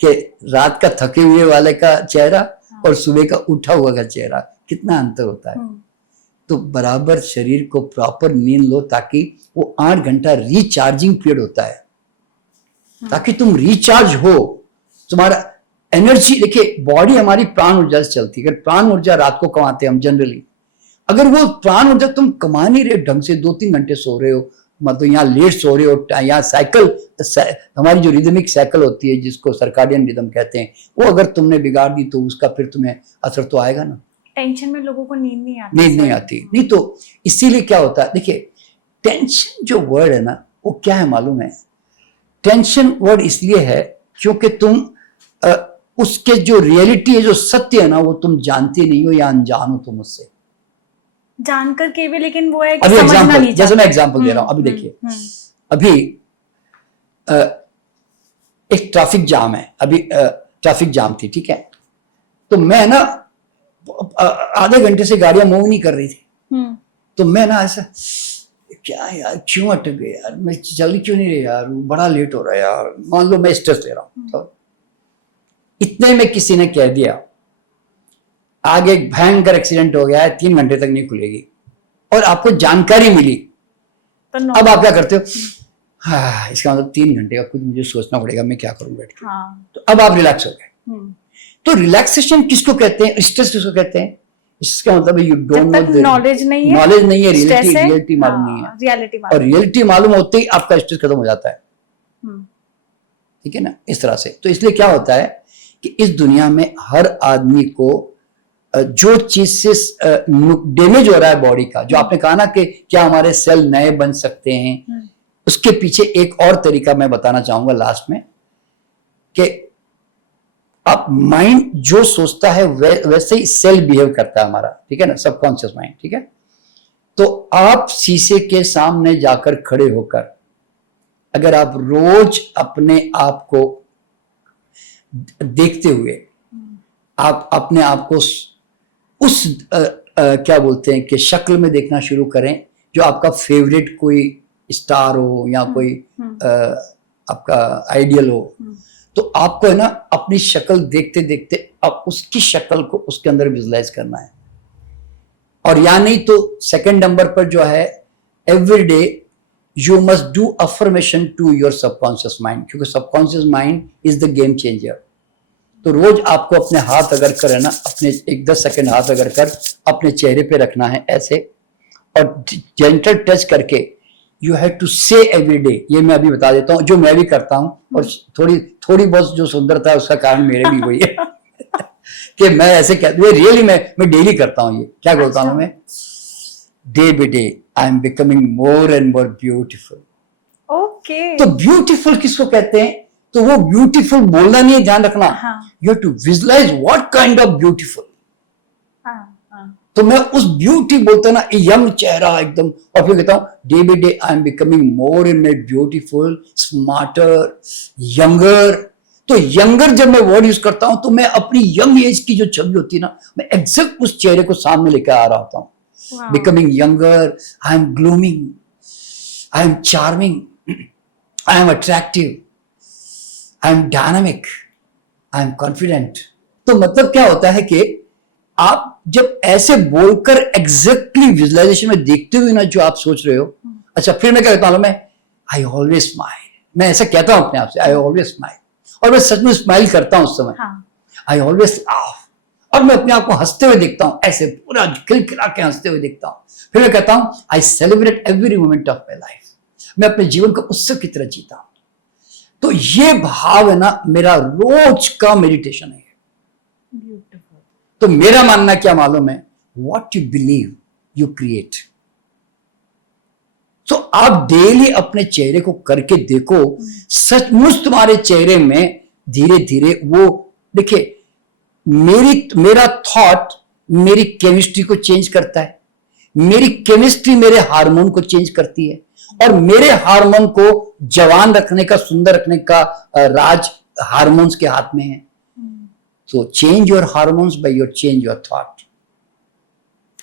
कि रात का थके हुए वाले का चेहरा और सुबह का उठा हुआ का चेहरा, कितना अंतर होता है। तो बराबर शरीर को प्रॉपर नींद लो, ताकि वो 8 घंटा रिचार्जिंग पीरियड होता है, ताकि तुम रिचार्ज हो, तुम्हारा एनर्जी। देखिए, बॉडी हमारी प्राण ऊर्जा से चलती है। अगर प्राण ऊर्जा रात को कमाते हैं हम जनरली, अगर वो प्राण ऊर्जा तुम कमा नहीं रहे ढंग से, 2-3 घंटे सो रहे हो, मतलब यहाँ लेट सो रहे हो, यहाँ साइकिल, हमारी जो रिदमिक साइकिल होती है जिसको सर्काडियन रिदम कहते हैं, वो अगर तुमने बिगाड़ दी तो उसका फिर तुम्हें असर तो आएगा ना। टेंशन में लोगों को नींद नहीं आती। नहीं तो इसीलिए क्या होता है, देखिए टेंशन जो वर्ड है ना, वो क्या है मालूम है? टेंशन वर्ड इसलिए है क्योंकि तुम उसके जो रियलिटी है, जो सत्य है ना, वो तुम जानते नहीं हो या अनजान हो तुम उससे। जानकर के भी, लेकिन वो है कि अभी समझना एग्जाम्पल, नहीं जैसे मैं एग्जाम्पल दे रहा हूं, अभी देखिए, अभी एक ट्रैफिक जाम है, अभी ट्रैफिक जाम थी, ठीक है? तो मैं ना आधे घंटे से गाड़ियां मूव नहीं कर रही थी, तो मैं ना ऐसा, क्या यार क्यों अटक गए यार, मैं जल्दी क्यों नहीं रही यार, बड़ा लेट हो रहा है यार, मान लो मैं स्ट्रेस ले रहा हूं। तो इतने में किसी ने कह दिया आगे एक भयंकर एक्सीडेंट हो गया है, 3 घंटे तक नहीं खुलेगी, और आपको जानकारी मिली, तो अब आप क्या करते हो? हाँ, इसका मतलब 3 घंटे का कुछ मुझे सोचना पड़ेगा, मैं क्या करूं बैठ के। तो अब आप रिलैक्स हो गए। तो रिलैक्सेशन किसको कहते हैं, स्ट्रेस किसको कहते हैं? इसका मतलब यू डोंट जब तक नो, नॉलेज नहीं है, नॉलेज नहीं है, स्ट्रेस है, रियलिटी मालूम नहीं है। रियलिटी और मालूम। रियलिटी मालूम होते ही आपका स्ट्रेस खत्म हो जाता है, हम्म, ठीक है ना, इस तरह से। तो इसलिए क्या होता है कि इस दुनिया में हर आदमी को जो चीज से डैमेज हो रहा है बॉडी का, जो आपने कहा ना कि क्या हमारे सेल नए बन सकते हैं, उसके पीछे एक और तरीका मैं बताना चाहूंगा लास्ट में, कि अब माइंड जो सोचता है वैसे ही सेल बिहेव करता है हमारा, ठीक है ना, सबकॉन्शियस माइंड, ठीक है। तो आप शीशे के सामने जाकर खड़े होकर अगर आप रोज अपने आप को देखते हुए आप अपने आप को उस क्या बोलते हैं कि शक्ल में देखना शुरू करें, जो आपका फेवरेट कोई स्टार हो या कोई आपका आइडियल हो, तो आपको है ना अपनी शक्ल देखते देखते अब उसकी शक्ल को उसके अंदर विजुलाइज करना है। और या नहीं तो सेकंड नंबर पर जो है, every day you must do affirmation to your subconscious mind, क्योंकि subconscious mind is the game changer. तो रोज आपको अपने हाथ अगर कर ना, अपने 10 सेकंड हाथ अगर कर अपने चेहरे पे रखना है ऐसे, और जेंटल टच करके यू हैव टू से एवरी डे। ये मैं अभी बता देता हूँ, जो मैं भी करता हूँ, और थोड़ी बहुत जो सुंदरता है उसका कारण मेरे भी वही है कि मैं ऐसे कहता, रियली मैं डेली करता हूँ। ये क्या बोलता हूँ मैं, day by day I am becoming more and more beautiful. Okay, तो ब्यूटीफुल किसको कहते हैं, तो वो ब्यूटीफुल बोलना नहीं है, ध्यान रखना, you have to visualize what kind of beautiful. तो मैं उस ब्यूटी बोलता ना, यंग चेहरा एकदम, और फिर कहता हूँ day by day I am becoming more and more beautiful, smarter, younger. तो यंगर जब मैं वर्ड यूज करता हूं तो मैं अपनी यंग एज की जो छवि होती है ना, मैं एग्जैक्ट उस चेहरे को सामने लेकर आ रहा होता हूँ। Becoming younger, I am glooming, I am charming, I am attractive, I am dynamic, I am confident. तो मतलब क्या होता है कि आप जब ऐसे बोलकर एग्जैक्टली विजुअलाइजेशन में देखते हुए ना जो आप सोच रहे हो, अच्छा फिर मैं क्या कहता हूं, मैं आई ऑलवेज स्माइल, मैं ऐसा कहता हूं अपने आप से, आई ऑलवेज स्माइल, और मैं सच में स्माइल करता हूं उस समय, आई ऑलवेज लाफ, और मैं अपने आप को हंसते हुए देखता हूं, ऐसे पूरा खिलखिला के हंसते हुए देखता हूं। फिर मैं कहता हूं I celebrate every moment of my life, मैं अपने जीवन को उत्सव की तरह जीता हूं। तो ये भाव है ना मेरा रोज का मेडिटेशन है। तो मेरा मानना क्या मालूम है, what you believe you create. तो आप डेली अपने चेहरे को करके देखो, सचमुच तुम्हारे चेहरे में धीरे धीरे वो, देखिए मेरा थॉट मेरी केमिस्ट्री को चेंज करता है, मेरी केमिस्ट्री मेरे हार्मोन को चेंज करती है, और मेरे हार्मोन को जवान रखने का, सुंदर रखने का राज हार्मोन्स के हाथ में है। So change your hormones by your change your thought.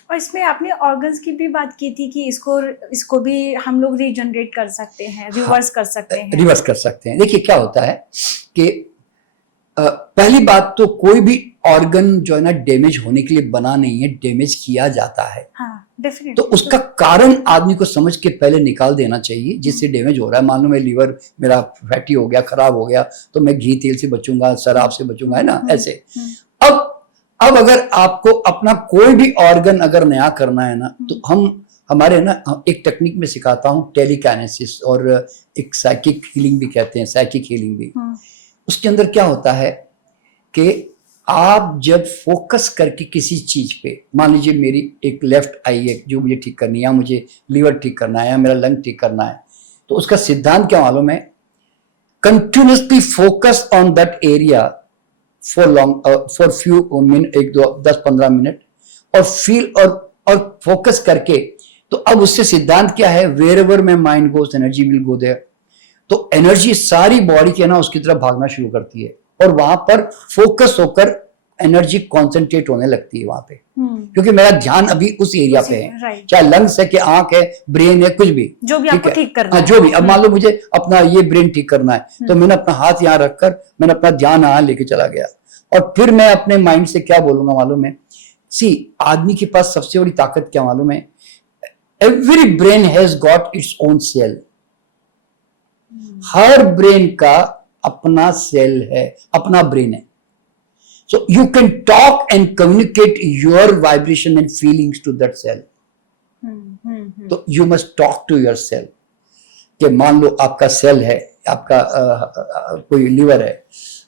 और इसमें आपने ऑर्गन्स की भी बात की थी कि इसको भी हम लोग रीजनरेट कर सकते हैं, रिवर्स कर सकते हैं। रिवर्स कर सकते हैं। देखिए क्या होता है कि पहली बात तो कोई भी ऑर्गन जो है ना डैमेज होने के लिए बना नहीं है, डैमेज किया जाता है। डेफिनेटली। तो उसका कारण आदमी को समझ के पहले निकाल देना चाहिए जिससे डैमेज हो रहा है। मान लो मैं लीवर मेरा फैटी हो गया, खराब हो गया, तो मैं घी तेल से बचूंगा, शराब से बचूंगा, है ना, ऐसे। अब अगर आपको अपना कोई भी ऑर्गन अगर नया करना है ना, तो हमारे ना एक टेक्निक में सिखाता हूँ, टेलीकाइनेसिस, और एक साइकिक हीलिंग भी कहते हैं, साइकिक हीलिंग भी। उसके अंदर क्या होता है कि आप जब फोकस करके किसी चीज पे, मान लीजिए मेरी एक लेफ्ट आई है जो मुझे ठीक करनी है, या मुझे लीवर ठीक करना है, या मेरा लंग ठीक करना है, तो उसका सिद्धांत क्या मालूम है, continuously focus on that area for few minute, 10-15 minute, और फील और फोकस करके। तो अब उससे सिद्धांत क्या है, wherever my mind goes energy will go there. तो एनर्जी सारी बॉडी के ना उसकी तरफ भागना शुरू करती है, और वहां पर फोकस होकर एनर्जी कॉन्सेंट्रेट होने लगती है वहां पे, क्योंकि मेरा ध्यान अभी उस एरिया पे है, चाहे लंग्स है कि आंख है, ब्रेन है, कुछ भी, जो भी आपको ठीक करना है, जो भी। अब मान लो मुझे अपना ये ब्रेन ठीक करना है, तो मैंने अपना हाथ यहाँ रखकर मैंने अपना ध्यान यहाँ लेके चला गया, और फिर मैं अपने माइंड से क्या बोलूंगा मालूम है, सी आदमी के पास सबसे बड़ी ताकत क्या मालूम है, every brain has got its own cell. हर ब्रेन का अपना सेल है, अपना ब्रेन है। So you can talk and communicate your vibration and feelings to that cell. तो you must talk to your cell. कि मान लो आपका सेल है, आपका कोई लीवर है,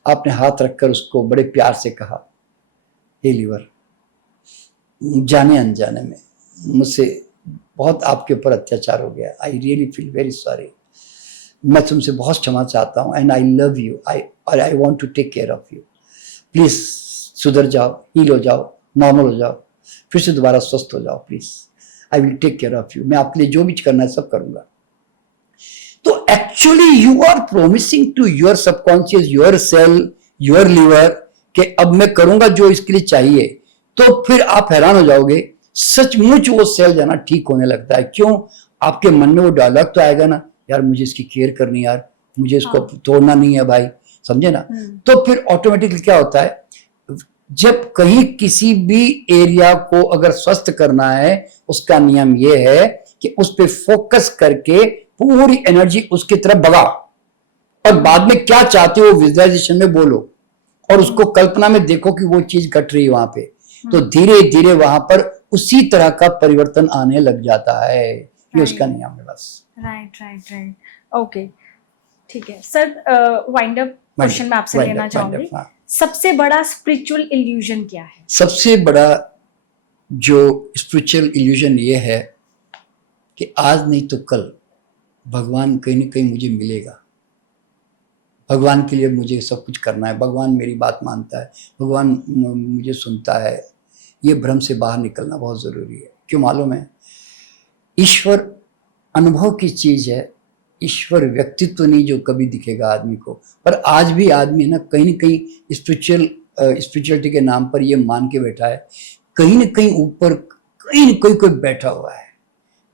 आपने हाथ रखकर उसको बड़े प्यार से कहा, हे लीवर, जाने अनजाने में मुझसे बहुत आपके ऊपर अत्याचार हो गया, I really feel very sorry, मैं तुमसे बहुत क्षमा चाहता हूँ, and I love you, I want to take care of you, please सुधर जाओ, हील हो जाओ, नॉर्मल हो जाओ, फिर से दोबारा स्वस्थ हो जाओ, please, I will take care of you, मैं आपके लिए जो भी करना है सब करूंगा। तो actually you are promising to your subconscious, your cell, your liver कि अब मैं करूंगा जो इसके लिए चाहिए। तो फिर आप हैरान हो जाओगे, सचमुच वो सेल जाना ठीक होने लगता है। क्यों? आपके मन में वो डायलॉग तो आएगा ना, यार मुझे इसकी केयर करनी, यार मुझे इसको तोड़ना नहीं है भाई, समझे ना। तो फिर ऑटोमेटिकली क्या होता है, जब कहीं किसी भी एरिया को अगर स्वस्थ करना है, उसका नियम ये है कि उस पर फोकस करके पूरी एनर्जी उसकी तरफ भगाओ, और बाद में क्या चाहते हो विजुअलाइजेशन में बोलो, और उसको कल्पना में देखो कि वो चीज घट रही है वहां पे। तो धीरे धीरे वहां पर उसी तरह का परिवर्तन आने लग जाता है। ये उसका नियम है बस। राइट ओके, ठीक है सर। वाइंड अप क्वेश्चन मैं आपसे लेना चाहूंगी, सबसे बड़ा स्पिरिचुअल इल्यूजन क्या है? सबसे बड़ा जो स्पिरिचुअल इल्यूजन ये है कि आज नहीं तो कल भगवान कहीं न कहीं मुझे मिलेगा, भगवान के लिए मुझे सब कुछ करना है, भगवान मेरी बात मानता है, भगवान मुझे सुनता है। ये भ्रम से बाहर निकलना बहुत ज़रूरी है। क्यों मालूम है? ईश्वर अनुभव की चीज़ है, ईश्वर व्यक्तित्व नहीं जो कभी दिखेगा आदमी को। पर आज भी आदमी ना कहीं स्पिरिचुअलिटी के नाम पर ये मान के बैठा है, कहीं न कहीं ऊपर कहीं न कहीं कोई बैठा हुआ है।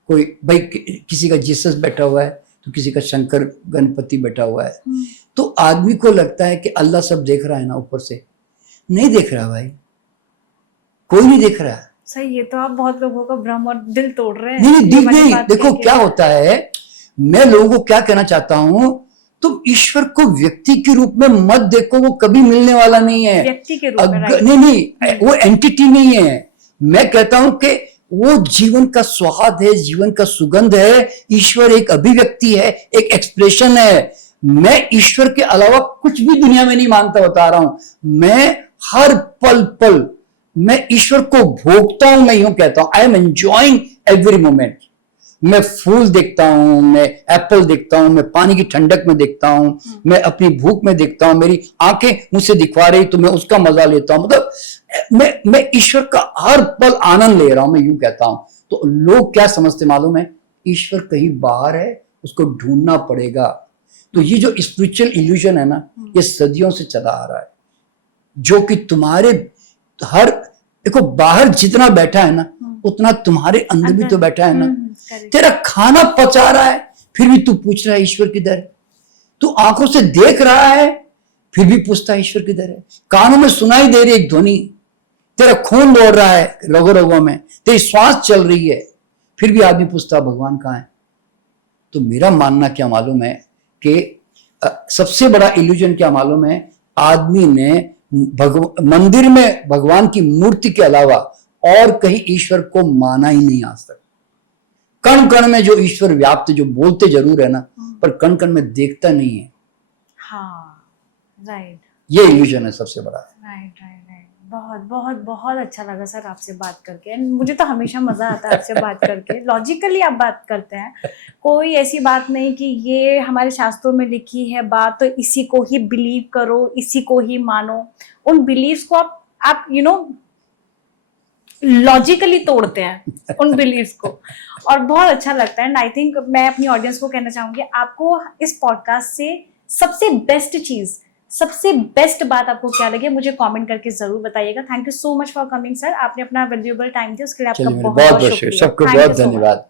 कोई भाई किसी का जीसस बैठा हुआ है, तो किसी का शंकर गणपति बैठा हुआ है। तो आदमी को लगता है कि अल्लाह सब देख रहा है ना, ऊपर से नहीं देख रहा भाई, कोई नहीं देख रहा है। सही, ये तो आप बहुत लोगों का भ्रम और दिल तोड़ रहे हैं। नहीं, देखो क्या होता है, मैं लोगों को क्या कहना चाहता हूं, तुम ईश्वर को व्यक्ति के रूप में मत देखो, वो कभी मिलने वाला नहीं है। व्यक्ति के रूप में नहीं, वो एंटिटी नहीं है। मैं कहता हूं कि वो जीवन का स्वाद है, जीवन का सुगंध है। ईश्वर एक अभिव्यक्ति है, एक एक्सप्रेशन है। मैं ईश्वर के अलावा कुछ भी दुनिया में नहीं मानता, बता रहा हूं। मैं हर पल पल मैं ईश्वर को भोगता हूं। मैं यूं कहता हूं, I am enjoying every moment. मैं फूल देखता हूं, मैं एप्पल देखता हूं, मैं पानी की ठंडक में देखता हूं, मैं अपनी भूख में देखता हूं, मेरी आंखें मुझसे दिखवा रही तो मैं उसका मजा लेता हूं। मतलब मैं ईश्वर का हर पल आनंद ले रहा हूं, मैं यूं कहता हूं। तो लोग क्या समझते मालूम है, ईश्वर कहीं बाहर है, उसको ढूंढना पड़ेगा। तो ये जो स्पिरिचुअल इल्यूजन है ना, ये सदियों से चला आ रहा है, जो कि तुम्हारे हर देखो बाहर जितना बैठा है ना, उतना तुम्हारे अंदर भी तो बैठा है ना। तेरा खाना पचा रहा है, फिर भी तू पूछ रहा है ईश्वर किधर है। तू आंखों से देख रहा है, फिर भी पूछता है ईश्वर किधर है। कानों में सुनाई दे रही एक ध्वनि, तेरा खून दौड़ रहा है रगों रगों में, तेरी श्वास चल रही है, फिर भी आदमी पूछता भगवान कहाँ है। तो मेरा मानना क्या मालूम है कि सबसे बड़ा इल्यूजन क्या मालूम है, आदमी ने मंदिर में भगवान की मूर्ति के अलावा और कहीं ईश्वर को माना ही नहीं आज तक। कण कण में जो ईश्वर व्याप्त, जो बोलते जरूर है ना, पर कण कण में देखता नहीं है। हाँ, राइट, ये इल्यूजन है सबसे बड़ा। राइट। बहुत बहुत बहुत अच्छा लगा सर आपसे बात करके, एंड मुझे तो हमेशा मजा आता है आपसे बात करके। लॉजिकली आप बात करते हैं, कोई ऐसी बात नहीं कि ये हमारे शास्त्रों में लिखी है बात तो इसी को ही बिलीव करो, इसी को ही मानो। उन बिलीव्स को आप लॉजिकली तोड़ते हैं उन बिलीव्स को, और बहुत अच्छा लगता है। एंड आई थिंक मैं अपनी ऑडियंस को कहना चाहूंगी, आपको इस पॉडकास्ट से सबसे बेस्ट बात आपको क्या लगे, मुझे कमेंट करके जरूर बताइएगा। Thank you so much for coming sir, आपने अपना वैल्यूएबल टाइम दिया, उसके लिए आपका बहुत शुक्रिया। सबको बहुत धन्यवाद।